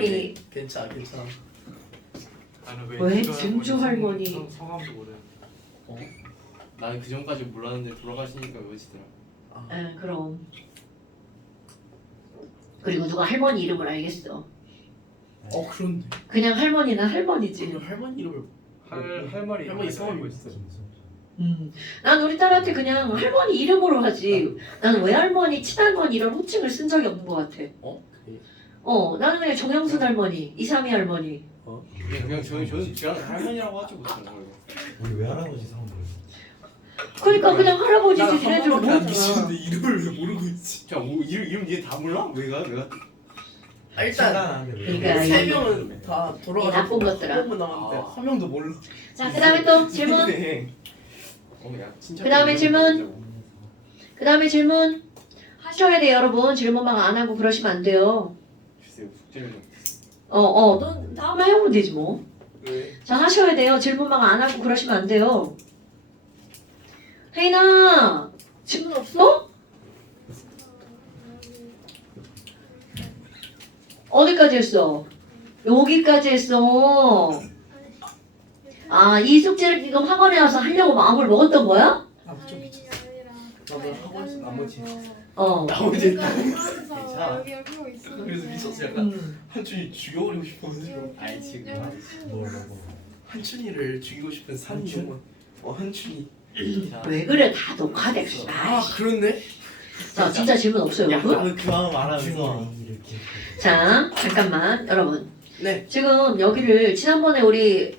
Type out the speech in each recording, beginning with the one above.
할머니. 괜찮아. 나는 왜 증조 할머니? 성함도 모르. 나는 그 전까지 몰랐는데 돌아가시니까 외워지더라. 에 그럼. 그리고 누가 할머니 이름을 알겠어. 그런데. 그냥 할머니는 할머니지. 그럼 할머니 이름을 할머니 성함이 알고 있어. 난 우리 딸한테 그냥 할머니 이름으로 하지. 나는 외할머니, 친할머니 이런 호칭을 쓴 적이 없는 것 같아. 그래. 나는 그냥 정영순 할머니, 이삼희 할머니. 그냥 저는 할머니라고 하지 못하는 우리 외할아버지 상황 그러니까 그냥 할아버지지 난 걔네들 한 번밖에 안 모르잖아. 계시는데 이름을 왜 모르고 있지? 자, 이름 얘 다 몰라? 왜가? 일단 그러니까 세 명은 다 이 돌아가서 나쁜 것들아. 한 명만 남았는데 아. 한 명도 몰라. 자, 그다음에 또 질문. 네. 야, 진짜 그다음에 질문. 진짜. 그다음에 질문 하셔야 돼요, 여러분. 질문 막 안 하고 그러시면 안 돼요. 글쎄요, 숙제를 좀. 넌 다음에 해보면 되지 뭐. 왜? 자, 하셔야 돼요. 질문 막 안 하고 그러시면 안 돼요. 혜인아, 질문 없어? 어디까지 했어? 여기까지 했어. 이 숙제를 지금 학원에 와서 하려고 마음을 먹었던 거야? 좀 미쳤어. 나도 하고 있어. 나머지. 나머지 괜찮아. 여기 알고 있어. 그래서 미쳤어. 약간 한춘이 죽여버리고 싶어가지고. 아이 지금 한춘이를 죽이고 싶은 산이구만. 한춘이. 왜 그래? 다 녹화됐어. 그렇네. 자, 진짜 질문 없어요, 여러분? 나는 그 마음 알아면서. 이렇게 자, 잠깐만, 여러분. 네. 지금 여기를 지난번에 우리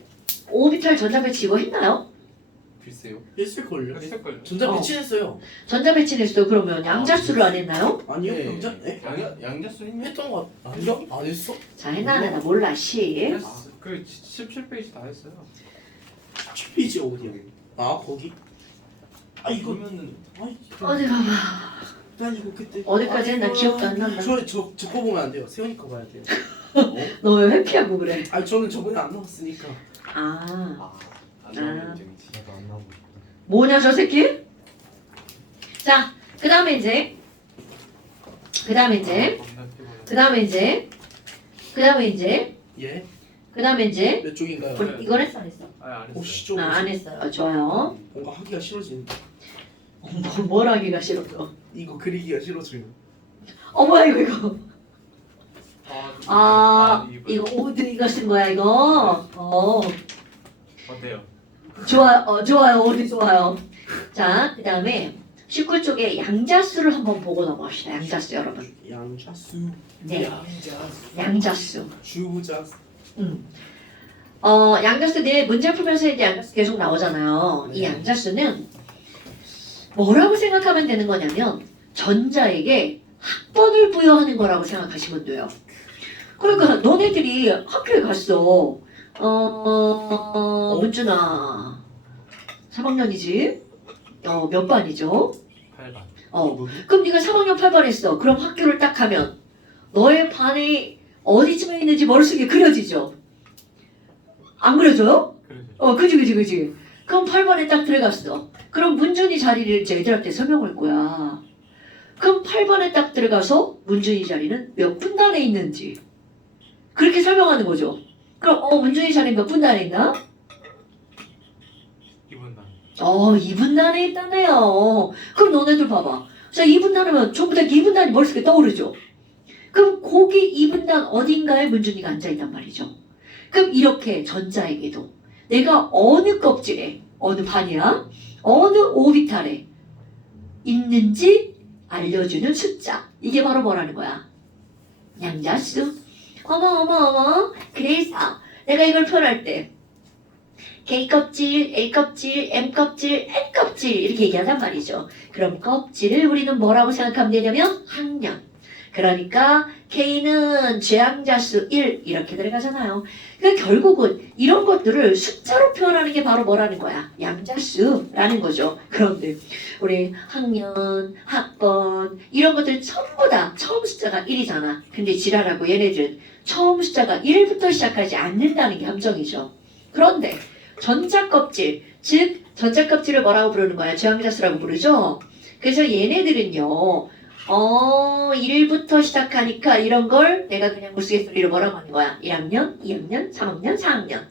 오비탈 전자배치 이거 했나요? 글쎄요. 했을걸요? 했을걸요. 전자 배치했어요. 전자배치는 했어요. 그러면 양자수를 안 했나요? 아니요. 네. 영자. 네? 양자수 했네. 했던 거 아니요? 안 했어? 자, 해나는 나 몰라, 씨. 했어. 그 17페이지 다 했어요. 10페이지 어디야? 거기? 이거 그러면은 어디 봐봐. 난 이거 그때 어디까지 했나 기억도 안 난다. 저 보면 안 돼요. 세훈이 거 봐야 돼요. 너 왜 회피하고 그래? 저는 저번에 안 나왔으니까. 안 나오는 인정이지. 나도 안 나오고 싶다. 뭐냐, 저 새끼? 자, 그 다음에 이제, 그 다음에 이제, 몇 쪽인가요? 이건 했어, 안 했어? 안 했어요. 혹시 좀 안 했어요. 좋아요. 뭔가 하기가 싫어지는데. 뭘 하기가 싫었어. 이거 그리기가 싫어져요. 뭐야, 이거. 이거 오드 이거 쓴 거야, 이거. 어때요? 좋아요. 오드 좋아요. 자, 그 다음에 19쪽에 양자수를 한번 보고 넘어갑시다. 양자수, 여러분. 양자수. 네. 양자수. 양자수. 주자수. 양자수 내 문제 풀면서 이제 양자수 계속 나오잖아요. 이 네. 양자수는 뭐라고 생각하면 되는 거냐면 전자에게 학번을 부여하는 거라고 생각하시면 돼요. 그러니까 너네들이 학교에 갔어. 문준아 3학년이지? 몇 반이죠? 8반. 그럼 네가 3학년 8반 했어. 그럼 학교를 딱 가면 너의 반이 어디쯤에 있는지 머릿속에 그려지죠? 안 그려져요? 그래서 그지. 그럼 8번에 딱 들어갔어. 그럼 문준이 자리를 이제 애들한테 설명할 거야. 그럼 8번에 딱 들어가서 문준이 자리는 몇 분단에 있는지 그렇게 설명하는 거죠. 그럼 문준이 자리 몇 분단에 있나? 2분단. 2분단에 있다네요. 그럼 너네들 봐봐. 자, 2분단이면 전부 다 2분단이 머릿속에 떠오르죠. 그럼 거기 2분단 어딘가에 문준이가 앉아있단 말이죠. 그럼 이렇게 전자에게도 내가 어느 껍질에, 어느 반이야? 어느 오비탈에 있는지 알려주는 숫자. 이게 바로 뭐라는 거야? 양자수. 어머. 그래서 내가 이걸 표현할 때 K 껍질, L 껍질, M 껍질, N 껍질 이렇게 얘기한단 말이죠. 그럼 껍질을 우리는 뭐라고 생각하면 되냐면 학년. 그러니까 K는 최양자수 1 이렇게 들어가잖아요. 그러니까 결국은 이런 것들을 숫자로 표현하는 게 바로 뭐라는 거야? 양자수라는 거죠. 그런데 우리 학년, 학번 이런 것들 전부 다 처음 숫자가 1이잖아. 근데 지랄하고 얘네들은 처음 숫자가 1부터 시작하지 않는다는 게 함정이죠. 그런데 전자껍질, 즉 전자껍질을 뭐라고 부르는 거야? 최양자수라고 부르죠. 그래서 얘네들은요. 1부터 시작하니까 이런 걸 내가 그냥 우스갯소리로 뭐라고 하는 거야? 1학년, 2학년, 3학년, 4학년.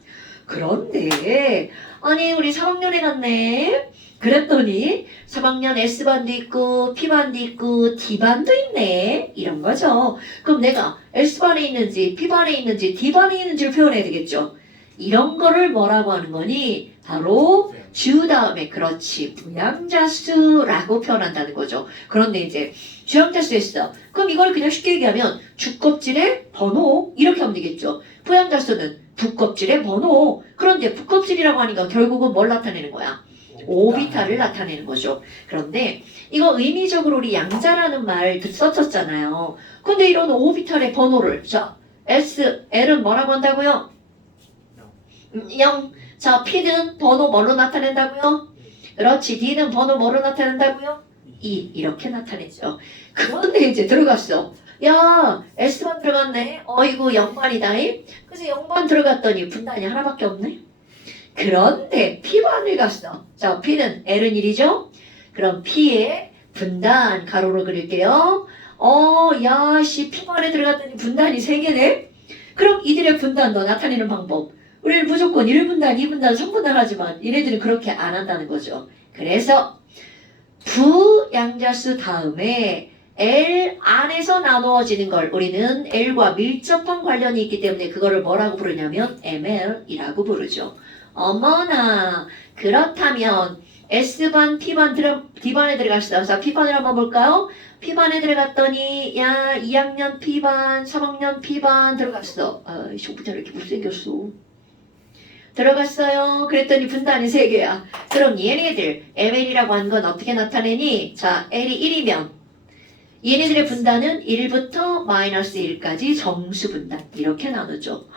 그런데 아니 우리 3학년에 갔네. 그랬더니 3학년 S반도 있고 P반도 있고 D반도 있네. 이런 거죠. 그럼 내가 S반에 있는지 P반에 있는지 D반에 있는지를 표현해야 되겠죠. 이런 거를 뭐라고 하는 거니? 바로 주 다음에 그렇지 부양자수라고 표현한다는 거죠. 그런데 이제 주양자수 했어. 그럼 이걸 그냥 쉽게 얘기하면 주껍질의 번호 이렇게 하면 되겠죠. 부양자수는 부껍질의 번호. 그런데 부껍질이라고 하니까 결국은 뭘 나타내는 거야? 오비탈을 나타내는 거죠. 그런데 이거 의미적으로 우리 양자라는 말 썼었잖아요. 근데 이런 오비탈의 번호를 자 S, L은 뭐라고 한다고요? 0. 자, P는 번호 뭐로 나타낸다고요? 그렇지. D는 번호 뭐로 나타낸다고요? 2. 이렇게 나타내죠. 그런데 이제 들어갔어. 야, S반 들어갔네. 어이구, 0반이다. 그래서 0반 들어갔더니 분단이 하나밖에 없네. 그런데 P반을 갔어. 자, P는 L은 1이죠? 그럼 P의 분단 가로로 그릴게요. P반에 들어갔더니 분단이 3개네? 그럼 이들의 분단도 나타내는 방법. 우리는 무조건 1분단, 2분단, 3분단 하지만 얘네들은 그렇게 안 한다는 거죠. 그래서 부양자수 다음에 L 안에서 나누어지는 걸 우리는 L과 밀접한 관련이 있기 때문에 그거를 뭐라고 부르냐면 ML이라고 부르죠. 어머나 그렇다면 S반, P반, D반에 들어갔어. 자, P반을 한번 볼까요? P반에 들어갔더니 야 2학년 P반, 3학년 P반 들어갔어. 쇼부터 이렇게 못생겼어. 들어갔어요. 그랬더니 분단이 3개야. 그럼 얘네들 ML이라고 하는 건 어떻게 나타내니? 자, L이 1이면 얘네들의 분단은 1부터 마이너스 1까지 정수 분단 이렇게 나누죠.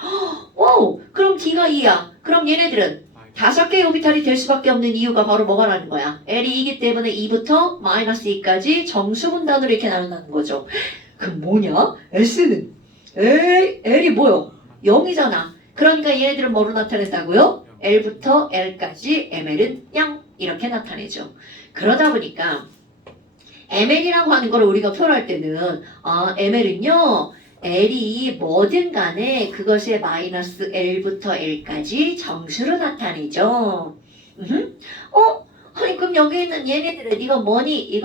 오, 그럼 D가 2야. 그럼 얘네들은 5개의 오비탈이 될 수밖에 없는 이유가 바로 뭐가 나는 거야? L이 2기 때문에 2부터 마이너스 2까지 정수 분단으로 이렇게 나눈다는 거죠. 그럼 뭐냐? S는 L이 뭐요? 0이잖아. 그러니까 얘네들은 뭐로 나타낸다고요? L부터 L까지 ML은 0 이렇게 나타내죠. 그러다 보니까 ML이라고 하는 걸 우리가 표현할 때는 ML은요 L이 뭐든 간에 그것의 마이너스 L부터 L까지 정수로 나타내죠. 아니 그럼 여기 있는 얘네들은 이거 뭐니?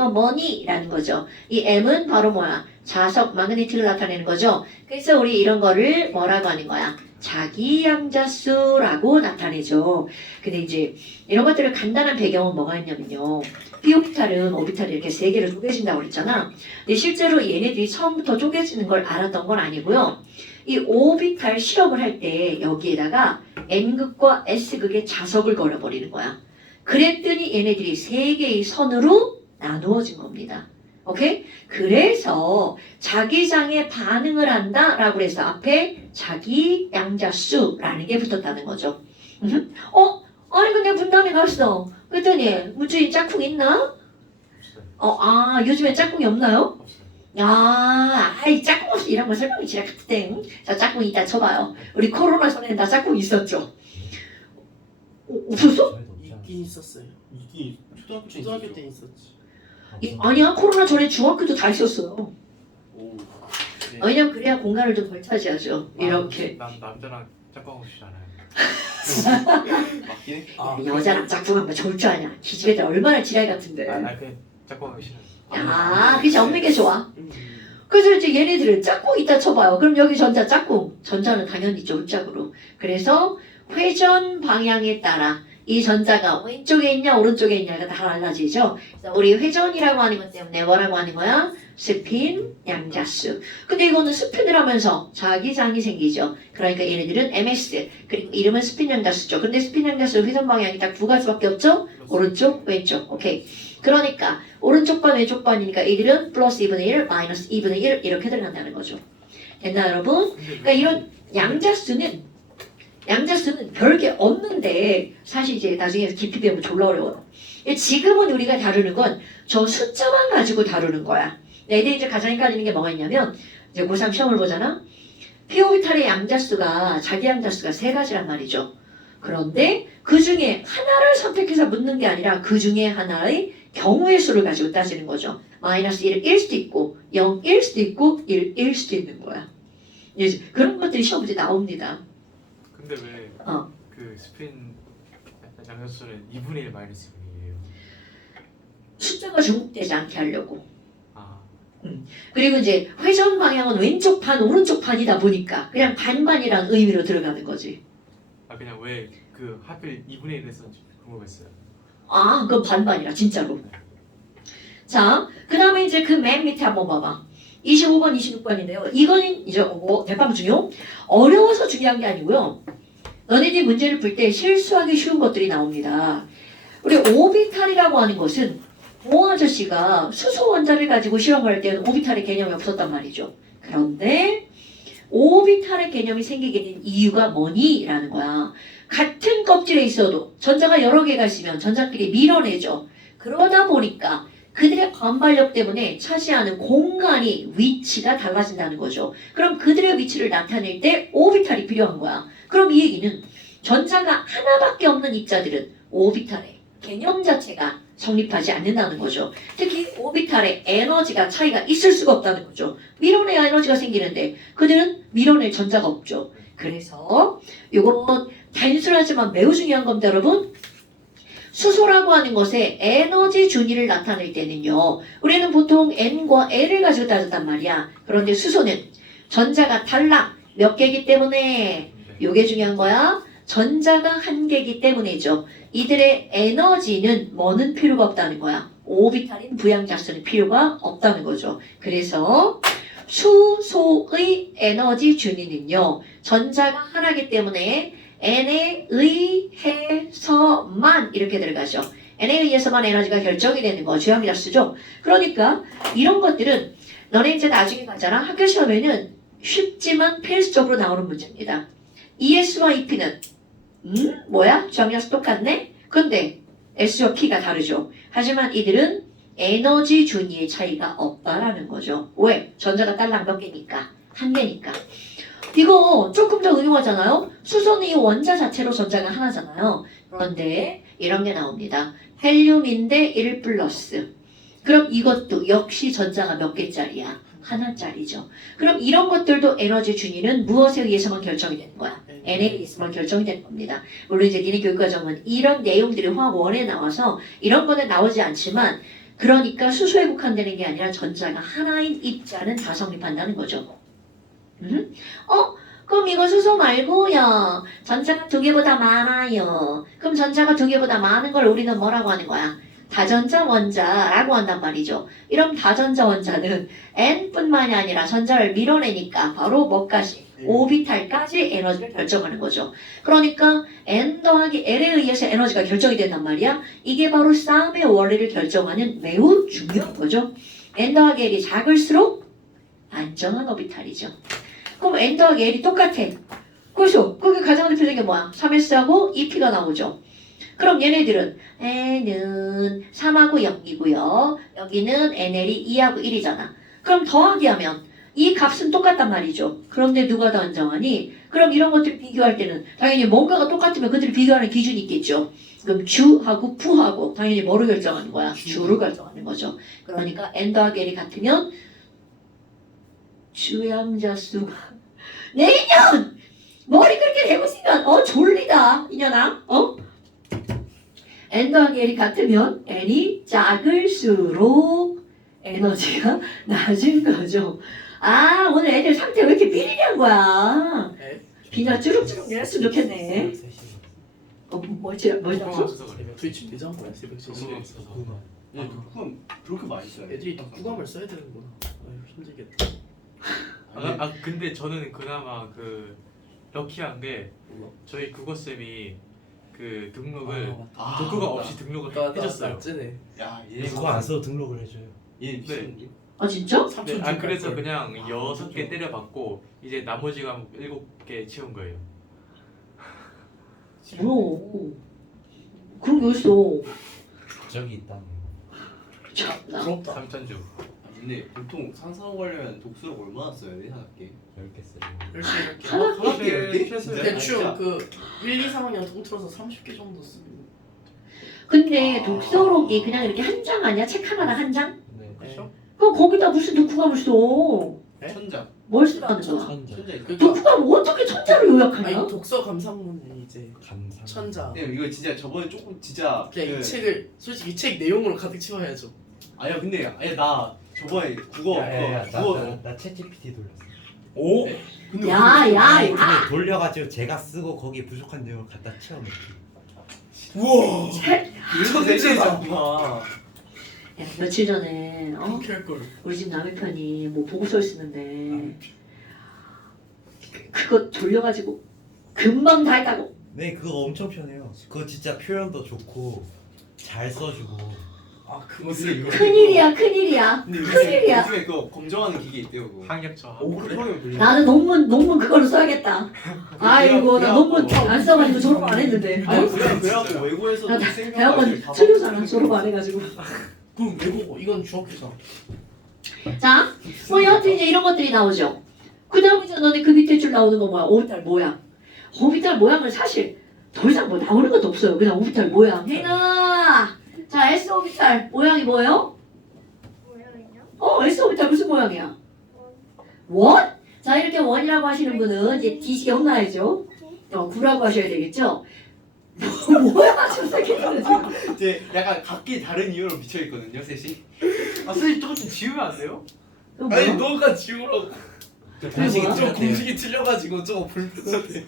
라는 거죠. 이 M은 바로 뭐야? 자석, 마그네틱을 나타내는 거죠. 그래서 우리 이런 거를 뭐라고 하는 거야? 자기양자수라고 나타내죠. 근데 이제 이런 것들을 간단한 배경은 뭐가 있냐면요. P오비탈은 오비탈이 이렇게 3개로 쪼개진다고 그랬잖아. 근데 실제로 얘네들이 처음부터 쪼개지는 걸 알았던 건 아니고요. 이 오비탈 실험을 할 때 여기에다가 N극과 S극의 자석을 걸어버리는 거야. 그랬더니 얘네들이 3개의 선으로 나누어진 겁니다. 오케이? 그래서 자기장에 반응을 한다라고 해서 앞에 자기양자수라는 게 붙었다는 거죠. 아니 근데 분단에 갔어. 그랬더니 문주인 짝꿍 있나? 요즘에 짝꿍이 없나요? 없어요. 짝꿍 없이 이런 거 설명이 지랄 같대. 자, 짝꿍 이따 쳐봐요. 우리 코로나 전에는 다 짝꿍 있었죠? 없었어? 있긴 있었어요. 이게 초등학교 때 있었지. 아니야, 코로나 전에 중학교도 다 있었어요. 오. 네. 왜냐면 그래야 공간을 좀 덜 차지하죠. 이렇게. 난 남자랑 짝꿍하고 싶지 않아요. 맞긴 해. 여자랑 짝꿍하면 좋을 줄 아냐. 기집애들 얼마나 지랄 같은데. 그냥 짝꿍하기 싫어요. 그치, 없는 게 좋아. 그래서 이제 얘네들은 짝꿍 있다 쳐봐요. 그럼 여기 전자 짝꿍. 전자는 당연히 있죠, 짝으로. 그래서 회전 방향에 따라 이 전자가 왼쪽에 있냐 오른쪽에 있냐가 다 달라지죠. 그래서 우리 회전이라고 하는 것 때문에 뭐라고 하는 거야? 스핀 양자수. 근데 이거는 스핀을 하면서 자기장이 생기죠. 그러니까 얘네들은 MS 그리고 이름은 스핀 양자수죠. 근데 스핀 양자수 회전 방향이 딱 2가지밖에 없죠? 오른쪽 왼쪽. 오케이. 그러니까 오른쪽 반 왼쪽 반이니까 이들은 플러스 2분의 1 마이너스 2분의 1 이렇게 들어간다는 거죠. 됐나 여러분? 그러니까 이런 양자수는 별게 없는데 사실 이제 나중에 깊이 배우면 졸라 어려워요. 지금은 우리가 다루는 건 저 숫자만 가지고 다루는 거야. 애들이 이제 가장 헷갈리는 게 뭐가 있냐면 이제 고3 시험을 보잖아. P오비탈의 양자수가 자기 양자수가 3가지란 말이죠. 그런데 그 중에 하나를 선택해서 묻는 게 아니라 그 중에 하나의 경우의 수를 가지고 따지는 거죠. 마이너스 1일 수도 있고 0일 수도 있고 1일 수도 있는 거야. 이제 그런 것들이 시험 문제 나옵니다. 근데 왜 어. 그 스핀 양변수는 2분의 1 마이너스 1이에요? 숫자가 중복되지 않게 하려고. 아, 그리고 이제 회전 방향은 왼쪽 판, 오른쪽 판이다 보니까 그냥 반반이라는 의미로 들어가는 거지. 아 그냥 왜 그 하필 2분의 1 했었는지 궁금했어요. 아, 그건 반반이라 진짜로. 자, 그 다음에 이제 그 맨 밑에 한번 봐봐. 25번, 26번인데요. 이거는 이제 대빵 중요. 어려워서 중요한 게 아니고요. 너네들이 문제를 풀 때 실수하기 쉬운 것들이 나옵니다. 우리 오비탈이라고 하는 것은 오 아저씨가 수소 원자를 가지고 실험할 때는 오비탈의 개념이 없었단 말이죠. 그런데 오비탈의 개념이 생기게 된 이유가 뭐니? 라는 거야. 같은 껍질에 있어도 전자가 여러 개가 있으면 전자끼리 밀어내죠. 그러다 보니까 그들의 반발력 때문에 차지하는 공간이 위치가 달라진다는 거죠. 그럼 그들의 위치를 나타낼 때 오비탈이 필요한 거야. 그럼 이 얘기는 전자가 하나밖에 없는 입자들은 오비탈의 개념 자체가 성립하지 않는다는 거죠. 특히 오비탈의 에너지가 차이가 있을 수가 없다는 거죠. 밀어내야 에너지가 생기는데 그들은 밀어낼 전자가 없죠. 그래서 이건 단순하지만 매우 중요한 겁니다, 여러분. 수소라고 하는 것의 에너지 준위를 나타낼 때는요. 우리는 보통 N과 L을 가지고 따졌단 말이야. 그런데 수소는 전자가 달라 몇 개이기 때문에 요게 중요한 거야. 전자가 한 개이기 때문이죠. 이들의 에너지는 뭐는 필요가 없다는 거야. 오비탈인 부양자수는 필요가 없다는 거죠. 그래서 수소의 에너지 준위는요. 전자가 하나이기 때문에 N에 의해서만 이렇게 들어가죠. N에 의해서만 에너지가 결정이 되는 거 주양자수죠. 그러니까 이런 것들은 너네 이제 나중에 가잖아. 학교 시험에는 쉽지만 필수적으로 나오는 문제입니다. ES와 EP는 뭐야? 주양자수 똑같네? 근데 S와 P가 다르죠. 하지만 이들은 에너지 준위의 차이가 없다라는 거죠. 왜? 전자가 딸랑 몇 개니까? 한 개니까. 이거 조금 더 응용하잖아요. 수소는 이 원자 자체로 전자가 하나잖아요. 그런데 이런 게 나옵니다. 헬륨인데 1 플러스. 그럼 이것도 역시 전자가 몇 개짜리야? 하나짜리죠. 그럼 이런 것들도 에너지 준위는 무엇에 의해서만 결정이 되는 거야? N에 의해서만 결정이 되는 겁니다. 물론 이제 니네 교육과정은 이런 내용들이 화학 1에 나와서 이런 거는 나오지 않지만 그러니까 수소에 국한되는 게 아니라 전자가 하나인 입자는 다 성립한다는 거죠. 그럼 이거 수소 말고요. 전자가 2개보다 많아요. 그럼 전자가 2개보다 많은 걸 우리는 뭐라고 하는 거야? 다전자 원자라고 한단 말이죠. 이런 다전자 원자는 N뿐만이 아니라 전자를 밀어내니까 바로 뭐까지? 오비탈까지 에너지를 결정하는 거죠. 그러니까 N 더하기 L에 의해서 에너지가 결정이 된단 말이야. 이게 바로 싸움의 원리를 결정하는 매우 중요한 거죠. N 더하기 L이 작을수록 안정한 오비탈이죠. 그럼 N 더하기 L이 똑같아. 그래서 그게 가장 대표적인 게 뭐야? 3S하고 2P가 나오죠. 그럼 얘네들은 N은 3하고 0이고요. 여기는 NL이 2하고 1이잖아. 그럼 더하기 하면 이 값은 똑같단 말이죠. 그런데 누가 더 안정하니? 그럼 이런 것들 비교할 때는 당연히 뭔가가 똑같으면 그들을 비교하는 기준이 있겠죠. 그럼 주하고 부하고 당연히 뭐를 결정하는 거야? 주를 결정하는 거죠. 그러니까 N 더하기 L이 같으면 주양자수가 내년! 머리 그렇게 대보시면 졸리다 이년아. N 더하기 L이 같으면 N이 작을수록 에너지가 낮은 거죠. 아 오늘 애들 상태 왜 이렇게 비리한 거야. 비나 쭈룩쭈룩 내렸으면 좋겠네. 뭐지? 없어서 그래요. 트위치 되지 않고요? 새벽 3시. 궁금 없어서. 예, 그건 그렇게 많이 써요. 애들이 구감을 써야 되는구나. 아유 힘들겠다. 근데 저는 그나마 그 럭키한 게 뭐야? 저희 국어 쌤이 그 등록을 아, 독후가 맞다. 없이 등록을 나 해줬어요. 찌네. 야, 얘 얘 그거 안 써도 등록을 해줘요. 얘 미친. 아 진짜? 네, 아 그래서 그냥 아, 6개 그렇죠. 때려받고 이제 나머지 과목 7개 치운 거예요. 오. 그런 게 어딨어. 적이 있다는. 참나. 부럽다. 3천주. 근데 보통 상상하고 하려면 독수록 얼마나 써야 돼? 한 학기? 10개 쓰고. 열심히 할게. 하나? 한 학기 10개? 최소야. 진짜? 대충 그 1, 2, 3학년 통틀어서 30개 정도 쓰고. 근데 독서록이 그냥 이렇게 한 장 아니야? 책 하나당 한 장? 네. 그렇죠? 그럼 거기다 무슨 독후감을 써? 천자. 뭘 쓰라는 거야? 천자. 천자 이거. 그러니까 독후감 어떻게 천자로 요약하냐? 아니 독서 감상문이 이제 감상. 천자. 근데 이거 진짜 저번에 조금 진짜 그냥 이 책을 솔직히 이 책 내용으로 가득 채워야죠. 아니야 근데 아니 나 저번에 국어 야야야 국어 나 챗GPT 돌렸어. 오? 근데 야. 근데 돌려가지고 제가 쓰고 거기 부족한 내용을 갖다 채워넣기. 우와. 그래서 대신이잖아. 야, 며칠 전에 그렇게 할 걸. 우리 집 남편이 뭐 보고서를 쓰는데 그거 돌려가지고 금방 다 했다고. 네 그거 엄청 편해요. 그거 진짜 표현도 좋고 잘 써주고. 아 그거 근데 쓸 이거- 걸. 큰일이야. 근데 큰일이야. 요즘에 그거 검정하는 기계 있대요 그거. 학력처. 오 그래? 나는 논문 그걸로 써야겠다. 아이고 나 논문 안 써가지고 졸업 안 했는데. 아니 그래갖고 외고에서도 나 생각하지 대학원 틀려잖아. 졸업 안 해가지고. 그럼 외국어 이건 중학교사. 자, 뭐 여하튼 이제 이런 것들이 나오죠. 그 다음 이제 너네 그 밑에 줄 나오는 거 뭐야? 오비탈 모양. 오비탈 모양은 사실 더 이상 뭐 나오는 것도 없어요. 그냥 오비탈 모양. 혜나! 자, S 오비탈 모양이 뭐예요? 모양이요? S 오비탈 무슨 모양이야? 원? 자, 이렇게 원이라고 하시는 분은 이제 D식에 혼나야죠. 9라고 하셔야 되겠죠? 뭐야, 저 새끼들은 지금. 이제 약간 각기 다른 이유로 미쳐 있거든요 셋이. 아 선생님 조금 좀 지우면 안 돼요? 이거 아니 뭐야? 너가 지우라고. 공식이 뭐야? 저 틀렸대요. 공식이 틀려가지고 저거 불편하대.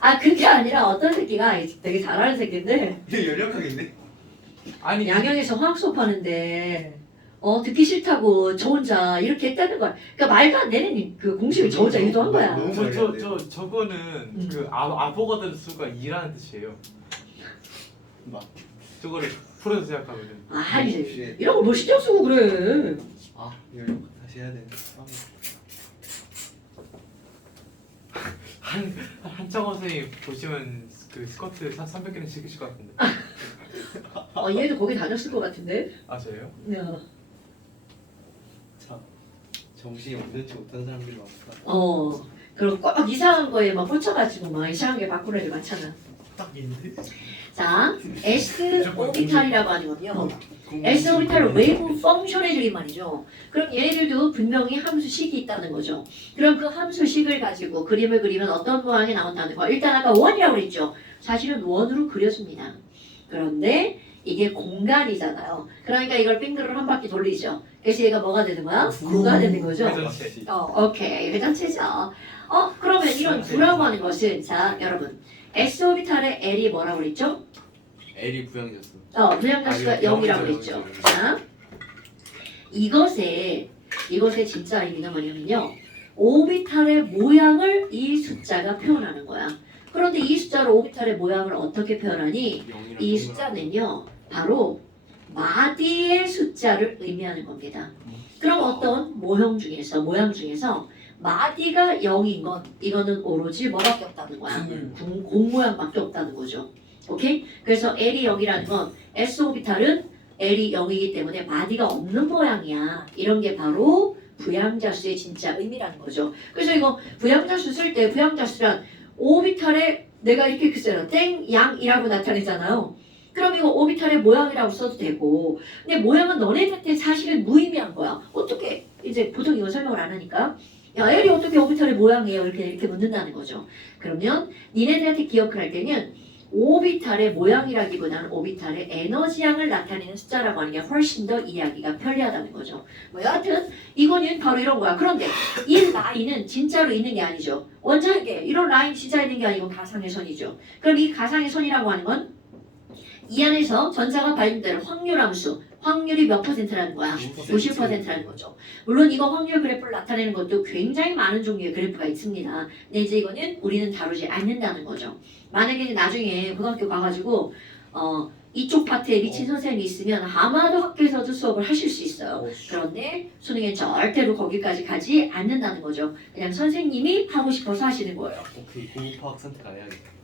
아, 그게 아니라 어떤 새끼가 되게 잘하는 새끼인데 되게 연약하겠네. 아니 양양에서 화학 수업하는데 듣기 싫다고 저 혼자 이렇게 했다는 거야. 그러니까 말도 안 되는 그 공식을 저 혼자 유도한 거야. 너무 저거는 그 아보가드로 수가 2라는 뜻이에요. 막. 저거를 풀어서 생각하면은 아, 이제 이런 거 뭐 신경 쓰고 그래. 아 이거 다시 해야 되는데. 한창원 선생님 보시면 그 스커트 300개는 찍으실 것 같은데. 얘도 거기 다녔을 것 같은데. 아 저예요? 야. 참 정신이 온전치 못한 사람들이 많구나. 그리고 꼭 이상한 거에 막 꽂혀가지고 막 이상한 게 바꾸는 애들 많잖아. 딱 있는데. 자, S 오비탈이라고 하는 거요. S 오비탈은 외부 펑션의 줄임 말이죠. 그럼 얘네들도 분명히 함수식이 있다는 거죠. 그럼 그 함수식을 가지고 그림을 그리면 어떤 모양이 나온다는 거. 일단 아까 원이라고 그랬죠. 사실은 원으로 그려줍니다. 그런데 이게 공간이잖아요. 그러니까 이걸 빙그를 한 바퀴 돌리죠. 그래서 얘가 뭐가 되는 거야? 구가 되는 거죠. 회전체. 오케이. 회전체죠. 그러면 이런 구라고 하는 것은 자, 여러분. S 오비탈의 L이 뭐라고 그랬죠? L이 부양자수. 부양자수가 아, 0이라고 영이죠, 했죠. 영이죠. 자, 이것의 진짜 의미는 뭐냐면요. 오비탈의 모양을 이 숫자가 표현하는 거야. 그런데 이 숫자로 오비탈의 모양을 어떻게 표현하니? 이 숫자는요, 바로 마디의 숫자를 의미하는 겁니다. 그럼 어떤 모양 중에서 마디가 0인 건 이거는 오로지 뭐밖에 없다는 거야. 공 모양밖에 없다는 거죠. 오케이? 그래서 L이 0이라는 건 S 오비탈은 L이 0이기 때문에 마디가 없는 모양이야. 이런 게 바로 부양자수의 진짜 의미라는 거죠. 그래서 이거 부양자수 쓸 때 부양자수란 오비탈에 내가 이렇게 쓰잖아. 땡양이라고 나타내잖아요. 그럼 이거 오비탈의 모양이라고 써도 되고, 근데 모양은 너네한테 사실은 무의미한 거야. 어떻게 이제 보통 이거 설명을 안 하니까 야 L이 어떻게 오비탈의 모양이에요? 이렇게 묻는다는 거죠. 그러면 니네들한테 기억을 할 때는 오비탈의 모양이라기보다는 오비탈의 에너지양을 나타내는 숫자라고 하는 게 훨씬 더 이해하기가 편리하다는 거죠. 뭐 여하튼 이거는 바로 이런 거야. 그런데 이 라인은 진짜로 있는 게 아니죠. 원자에게 이런 라인 진짜 있는 게 아니고 가상의 선이죠. 그럼 이 가상의 선이라고 하는 건 이 안에서 전자가 발견되는 확률함수, 확률이 몇 %라는 거야? 90%라는 거죠. 물론 이거 확률 그래프를 나타내는 것도 굉장히 많은 종류의 그래프가 있습니다. 근데 이제 이거는 우리는 다루지 않는다는 거죠. 만약에 이제 나중에 고등학교 가가지고 이쪽 파트에 미친 선생님이 있으면 아마도 학교에서도 수업을 하실 수 있어요. 그런데 수능에 절대로 거기까지 가지 않는다는 거죠. 그냥 선생님이 하고 싶어서 하시는 거예요. 오케이 고급화학 선택 안 해야겠다.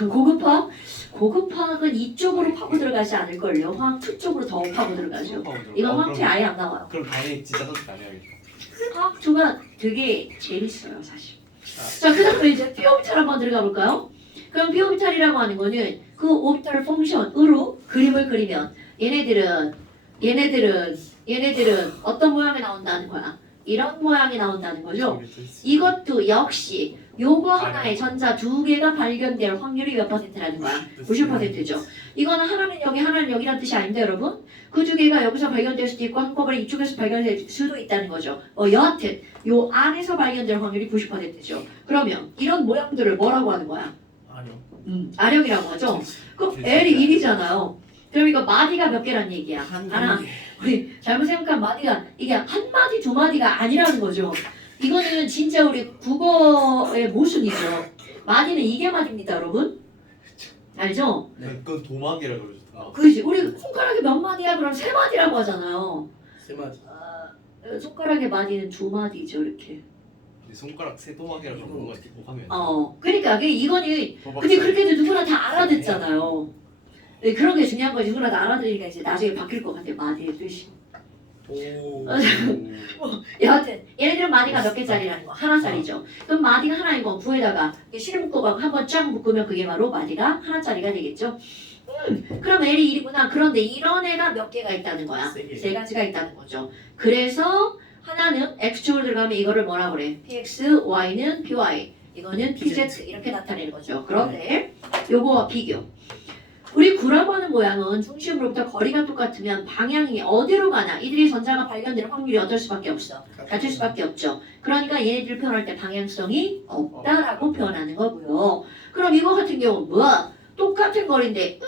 고급화학? 고급화학은 이쪽으로 파고 들어가지 않을걸요. 화학 2 쪽으로 더 파고 들어가죠. 이건 화학이 아예 안 나와요. 그럼 당연히 진짜 선택 안 해야겠다. 화학 2가 되게 재밌어요, 사실. 자, 그 다음에 이제 P 오비탈 한번 들어가 볼까요? 그럼 B오비탈이라고 하는 거는 그 오비탈 펑션으로 그림을 그리면 얘네들은 어떤 모양이 나온다는 거야? 이런 모양이 나온다는 거죠. 이것도 역시 요거 하나의 전자 두 개가 발견될 확률이 몇 %라는 거야? 90%죠. 이거는 하나는 여기 하나는 여기란 뜻이 아닌데 여러분 그 두 개가 여기서 발견될 수도 있고 한꺼번에 이쪽에서 발견될 수도 있다는 거죠. 여하튼 요 안에서 발견될 확률이 90%죠. 그러면 이런 모양들을 뭐라고 하는 거야? 아니요. 아령이라고 하죠. 그럼 L이 1이잖아요. 그럼 이거 마디가 몇 개란 얘기야? 하나. 우리 잘못 생각한 마디가 이게 한 마디 두 마디가 아니라는 거죠. 이거는 진짜 우리 국어의 모순이죠. 마디는 이게 마디입니다, 여러분. 알죠? 그건 도막이라 그러죠. 그지. 우리 손가락에 몇 마디야? 그럼 세 마디라고 하잖아요. 세 마디. 손가락의 마디는 두 마디죠, 이렇게. 근데 손가락 세 도막이라 그런 거 같고 하면. 그러니까 이거는 근데 그렇게도 누구나 다 알아듣잖아요. 네, 그런 게 중요한 거지. 누구나 다 알아들으니까 이제 나중에 바뀔 것 같아요. 마디의 뜻이. 오. 여하튼 얘네들은 마디가 몇 개짜리라는 거 하나짜리죠. 그럼 마디가 하나인 건 구에다가 실을 묶어가고 한번 쫙 묶으면 그게 바로 마디가 하나짜리가 되겠죠. 그럼 L이 1이구나. 그런데 이런 애가 몇 개가 있다는 거야? 세 개. 세 가지가 있다는 거죠. 그래서 하나는 X축으로 들어가면 이거를 뭐라 그래? PX, Y는 PY, 이거는 PZ 이렇게 나타내는 거죠. 그런데 요거와 비교. 우리 구라고 하는 모양은 중심으로부터 거리가 똑같으면 방향이 어디로 가나 이들의 전자가 발견될 확률이 어떨 수밖에 없어. 같을 수밖에 없죠. 그러니까 얘네들을 표현할 때 방향성이 없다라고 표현하는 거고요. 그럼 이거 같은 경우는 뭐야? 똑같은 거리인데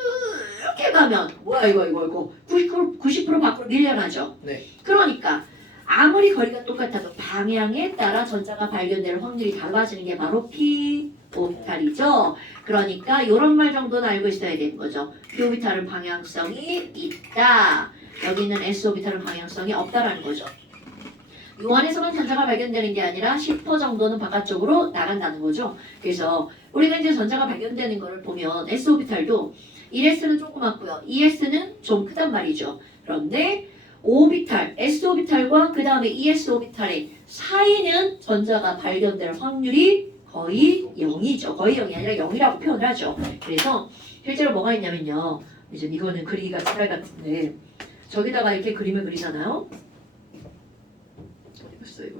이렇게 가면 뭐야 이거 90% 밖으로 밀려나죠. 네. 그러니까 아무리 거리가 똑같아도 방향에 따라 전자가 발견될 확률이 달라지는 게 바로 P 오비탈이죠. 그러니까 이런 말 정도는 알고 있어야 되는 거죠. P 오비탈은 방향성이 있다. 여기는 S 오비탈은 방향성이 없다라는 거죠. 요 안에서만 전자가 발견되는 게 아니라 10% 정도는 바깥쪽으로 나간다는 거죠. 그래서 우리가 이제 전자가 발견되는 거를 보면 S 오비탈도 1S는 조그맣고요. 2S는 좀 크단 말이죠. 그런데 오비탈, S 오비탈과 그 다음에 ES 오비탈의 사이는 전자가 발견될 확률이 거의 0이죠. 거의 0이 아니라 0이라고 표현을 하죠. 그래서 실제로 뭐가 있냐면요. 이제 이거는 그리기가 지랄 같은데 저기다가 이렇게 그림을 그리잖아요. 어디 갔어 이거?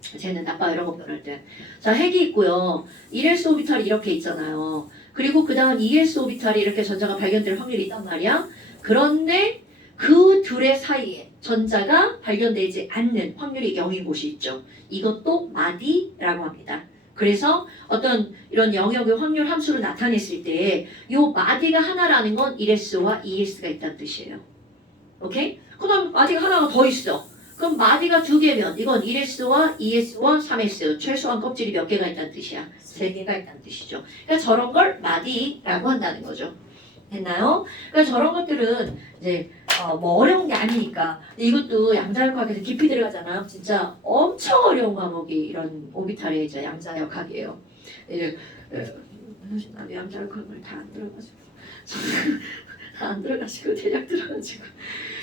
쟤는 나빠 이런 거 표현할 때. 자, 핵이 있고요. 1S 오비탈이 이렇게 있잖아요. 그리고 그 다음 2S 오비탈이 이렇게 전자가 발견될 확률이 있단 말이야. 그런데 그 둘의 사이에 전자가 발견되지 않는 확률이 0인 곳이 있죠. 이것도 마디라고 합니다. 그래서 어떤 이런 영역의 확률 함수를 나타냈을 때 이 마디가 하나라는 건 1S와 2S가 있다는 뜻이에요. 오케이? 그 다음 마디가 하나가 더 있어. 그럼 마디가 두 개면 이건 1S와 2S와 3S 최소한 껍질이 몇 개가 있다는 뜻이야? 3개가 있다는 뜻이죠. 그러니까 저런 걸 마디라고 한다는 거죠. 됐나요? 그러니까 저런 것들은 이제 뭐 어려운 게 아니니까. 이것도 양자역학에서 깊이 들어가잖아요. 진짜 엄청 어려운 과목이 이런 오비탈의 이제 양자역학이에요. 이제 나도 양자역학을 다 안 들어가지고 다 안 들어가지고 대략 들어가지고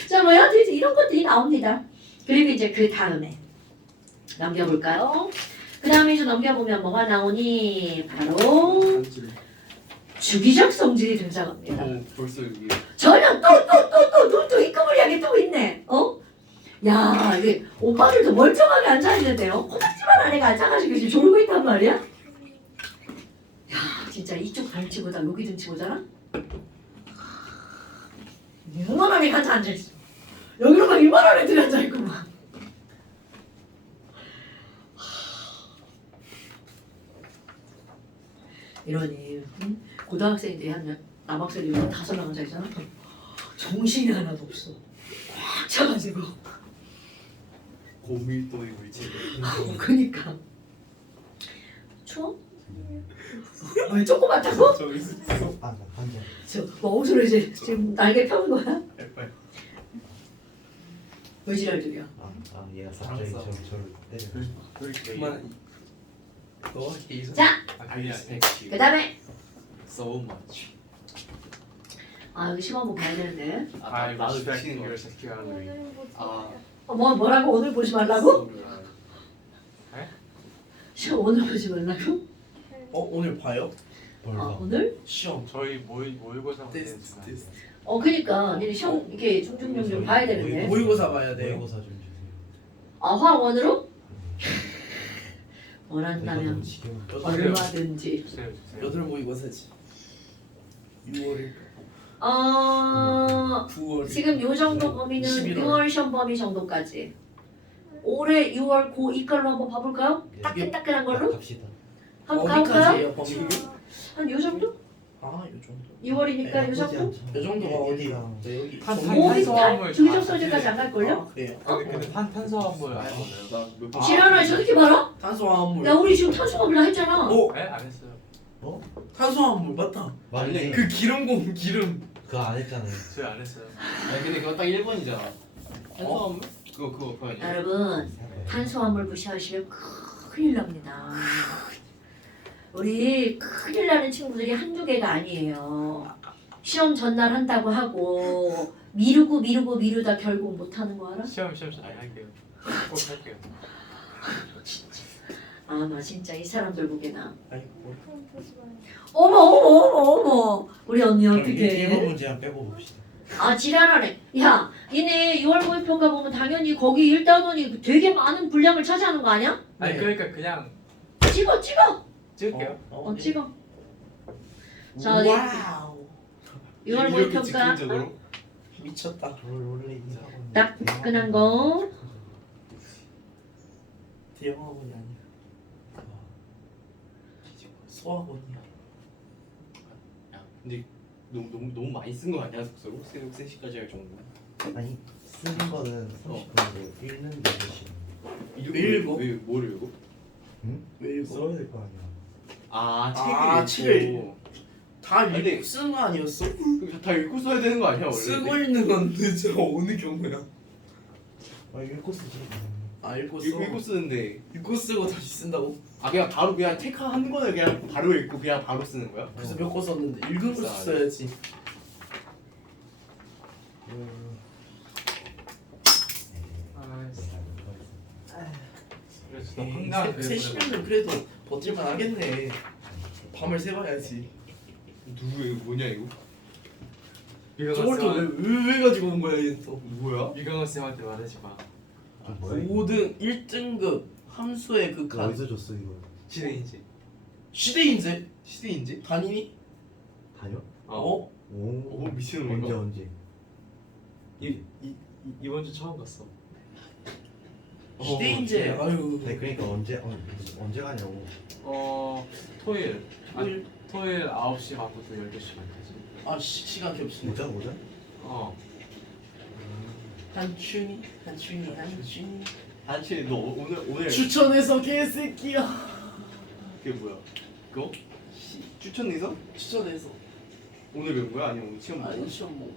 자 뭐 여하튼 이제 이런 것들이 나옵니다. 그리고 이제 그 다음에 넘겨볼까요? 그 다음에 이제 넘겨보면 뭐가 나오니 바로 주기적 성질이 등장합니다. 벌써 여기. 전혀 또 입금을 향해 또 있네. 야 이게 오빠들도 멀쩡하게 앉아있는데요. 코딱지만 안에가 앉아가지고 지금 졸고 있단 말이야. 야 진짜 이쪽 등치보다 여기 등치보잖아. 이만하게 같이 앉아있어. 여기로만 이만한 애들이 앉아있구만. 이러니 고등학생들이 한 남학생이 여기 5명 앉아있잖아. 정신이 하나도 없어. 꽉 차가지고. 고밀도의 물질. 그니까. 추워? 왜 조그맣다고? 저기 있어. 앉아. 뭐 옷으로 이제 지금 날개 펴는 거야? 예뻐요. 왜 지랄들이야? 얘가 갑자기 저를 때려. 그만. 너 계속. 자, I respect 그 you 다음에 so much. 여기 시험 한번 봐야 되는데. I 나도 respect 미치는 your 거. sexuality. 오늘은 보지 아. 뭐라고 오늘 보지 말라고? 소리야. 시험 오늘 보지 말라고? 오늘 봐요? 뭘 봐. 오늘? 시험. 저희 모의고사 테스트 테스트. 그러니까 니네 시험 이렇게 종종 봐야 되는데. 모의고사 봐야 돼요. 모의고사 좀 주세요. 아 화원으로? 이거 원한다면 너무 지겨워. 얼마든지. 주세요. 여덟 모의고사지. 6월 어 9월 지금 요 정도 범위는 11월. 6월 시험 범위 정도까지. 올해 6월 고2 걸로 한번 봐볼까요? 예. 따끈따끈한 걸로? 갑시다. 한번 가볼까요? 어디까지예요 범위? 한 요 정도? 아요 정도. 6월이니까 요 나쁘지 정도? 않죠. 요 정도가 어디? 어디랑 네, 여기. 한- 정리. 한- 5 탄수화물 비슷한? 주기적 소재까지 안 갈걸요? 아 그래요. 근데 탄수화물 안 했나요? 나몇 지랄아 저렇게 봐라? 탄수화물. 야 우리 지금 탄수화물 다 했잖아. 오 네? 안 했어요. 탄수화물 맞다. 맞네. 그 기름공 기름. 그거 안 했잖아요. 저희 안 했어요. 아니 근데 그거 딱 1번이잖아. 탄수화물? 그거 아니야? 여러분 탄수화물 무시하시면 큰일 납니다. 우리 큰일 나는 친구들이 한두 개가 아니에요. 시험 전날 한다고 하고 미루다 결국 못하는 거 알아? 시험 잘 할게요. 꼭 할게요. 아 나 진짜 이 사람들 보게나. 아이고. 그럼 보지 마요. 어머 우리 언니 그럼 어떻게 1번 문제 한번 빼고 봅시다. 아 지랄하네. 야 얘네 6월 모의평가 보면 당연히 거기 1단원이 되게 많은 분량을 차지하는 거 아니야? 아니 네. 그러니까 그냥 찍어 찍을게요. 찍어. 자, 이- 와우. 6월 이렇게 모의평가 즉흥적으로? 미쳤다. 원래 이 학원 따끈한 거. 대형 학원이 아니야. 소학원이야. 야 근데 너무 많이 쓴 거 아니야 숙소로? 새벽 3시까지 할 정도. 아니 쓰는 거는 30분인데 읽는 게 몇시 왜 읽어? 왜 뭐를 읽어? 왜 이거? 써야 될 거 아니야. 아 책을 책을 읽고. 다 근데- 읽고 쓰는 거 아니었어? 그럼 다 읽고 써야 되는 거 아니야 원래? 쓰고 있는 건 도대체 어느 경우야? 아 읽고 쓰지. 아 읽고 써. 읽고 쓰는데 읽고 쓰고 다시 쓴다고? 아 그냥 바로 그냥 책 한 권을 그냥 바로 읽고 그냥 바로 쓰는 거야? 그래서 몇 권 썼는데 읽은 거 써야지. 그래서 저 에이, 황당 세 시면은 그래도 버틸만 하겠네. 밤을 새봐야지. 누구예요? 뭐냐 이거? 저걸 또 왜 가지고 온 거야 얘 또? 뭐야? 미강원 쌤한테 말하지 마. 뭐야? 5등 1등급 함수의 그 그 간. 어디서 줬어 이거? 진행이지. 시대인재? 시대인지? 단인이? 다요? 어? 오. 미치는 언제 건가? 언제? 이번 주 처음 갔어. 시대인재. 아유. 네 그러니까 언제 가냐고. 토요일. 토요일? 토요일 9시 반부터 12시 반까지. 아 시간 겹치네. 오전? 한춘이. 한치 너 오늘 추천해서 개새끼야. 그게 뭐야? 그거? 추천해서? 추천해서. 오늘 배운 거야? 아니면 오늘 시험 아니 보고? 시험 뭐.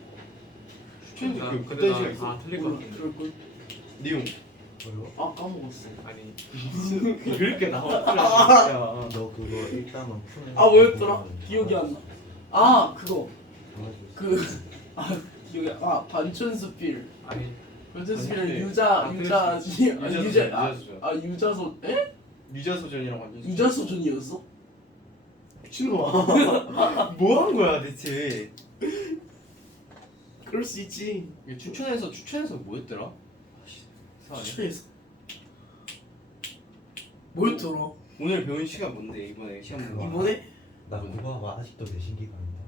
추천해서 근데 그딴 나- 시간 있어? 틀릴 것 같은데. 그럴 걸. 내용 뭐요? 아 까먹었어. 아니 그렇게 나와. 너 그거 일단은 푸는. 아 뭐였더라? 기억이 안 나. 아 그거. 그 기억이 반천수필. 아니 반천수필은 아니, 유자소 에? 유자소전이랑 완전 유자소전이었어? 미친놈아. 뭐 한 거야 대체? 그럴 수 있지. 추천해서 뭐였더라? 추천해서. 뭐였더라? 오늘 배운 시간 뭔데 이번에 시험 본 거? 이번에 나 그거 아직도 내신기가 아니다.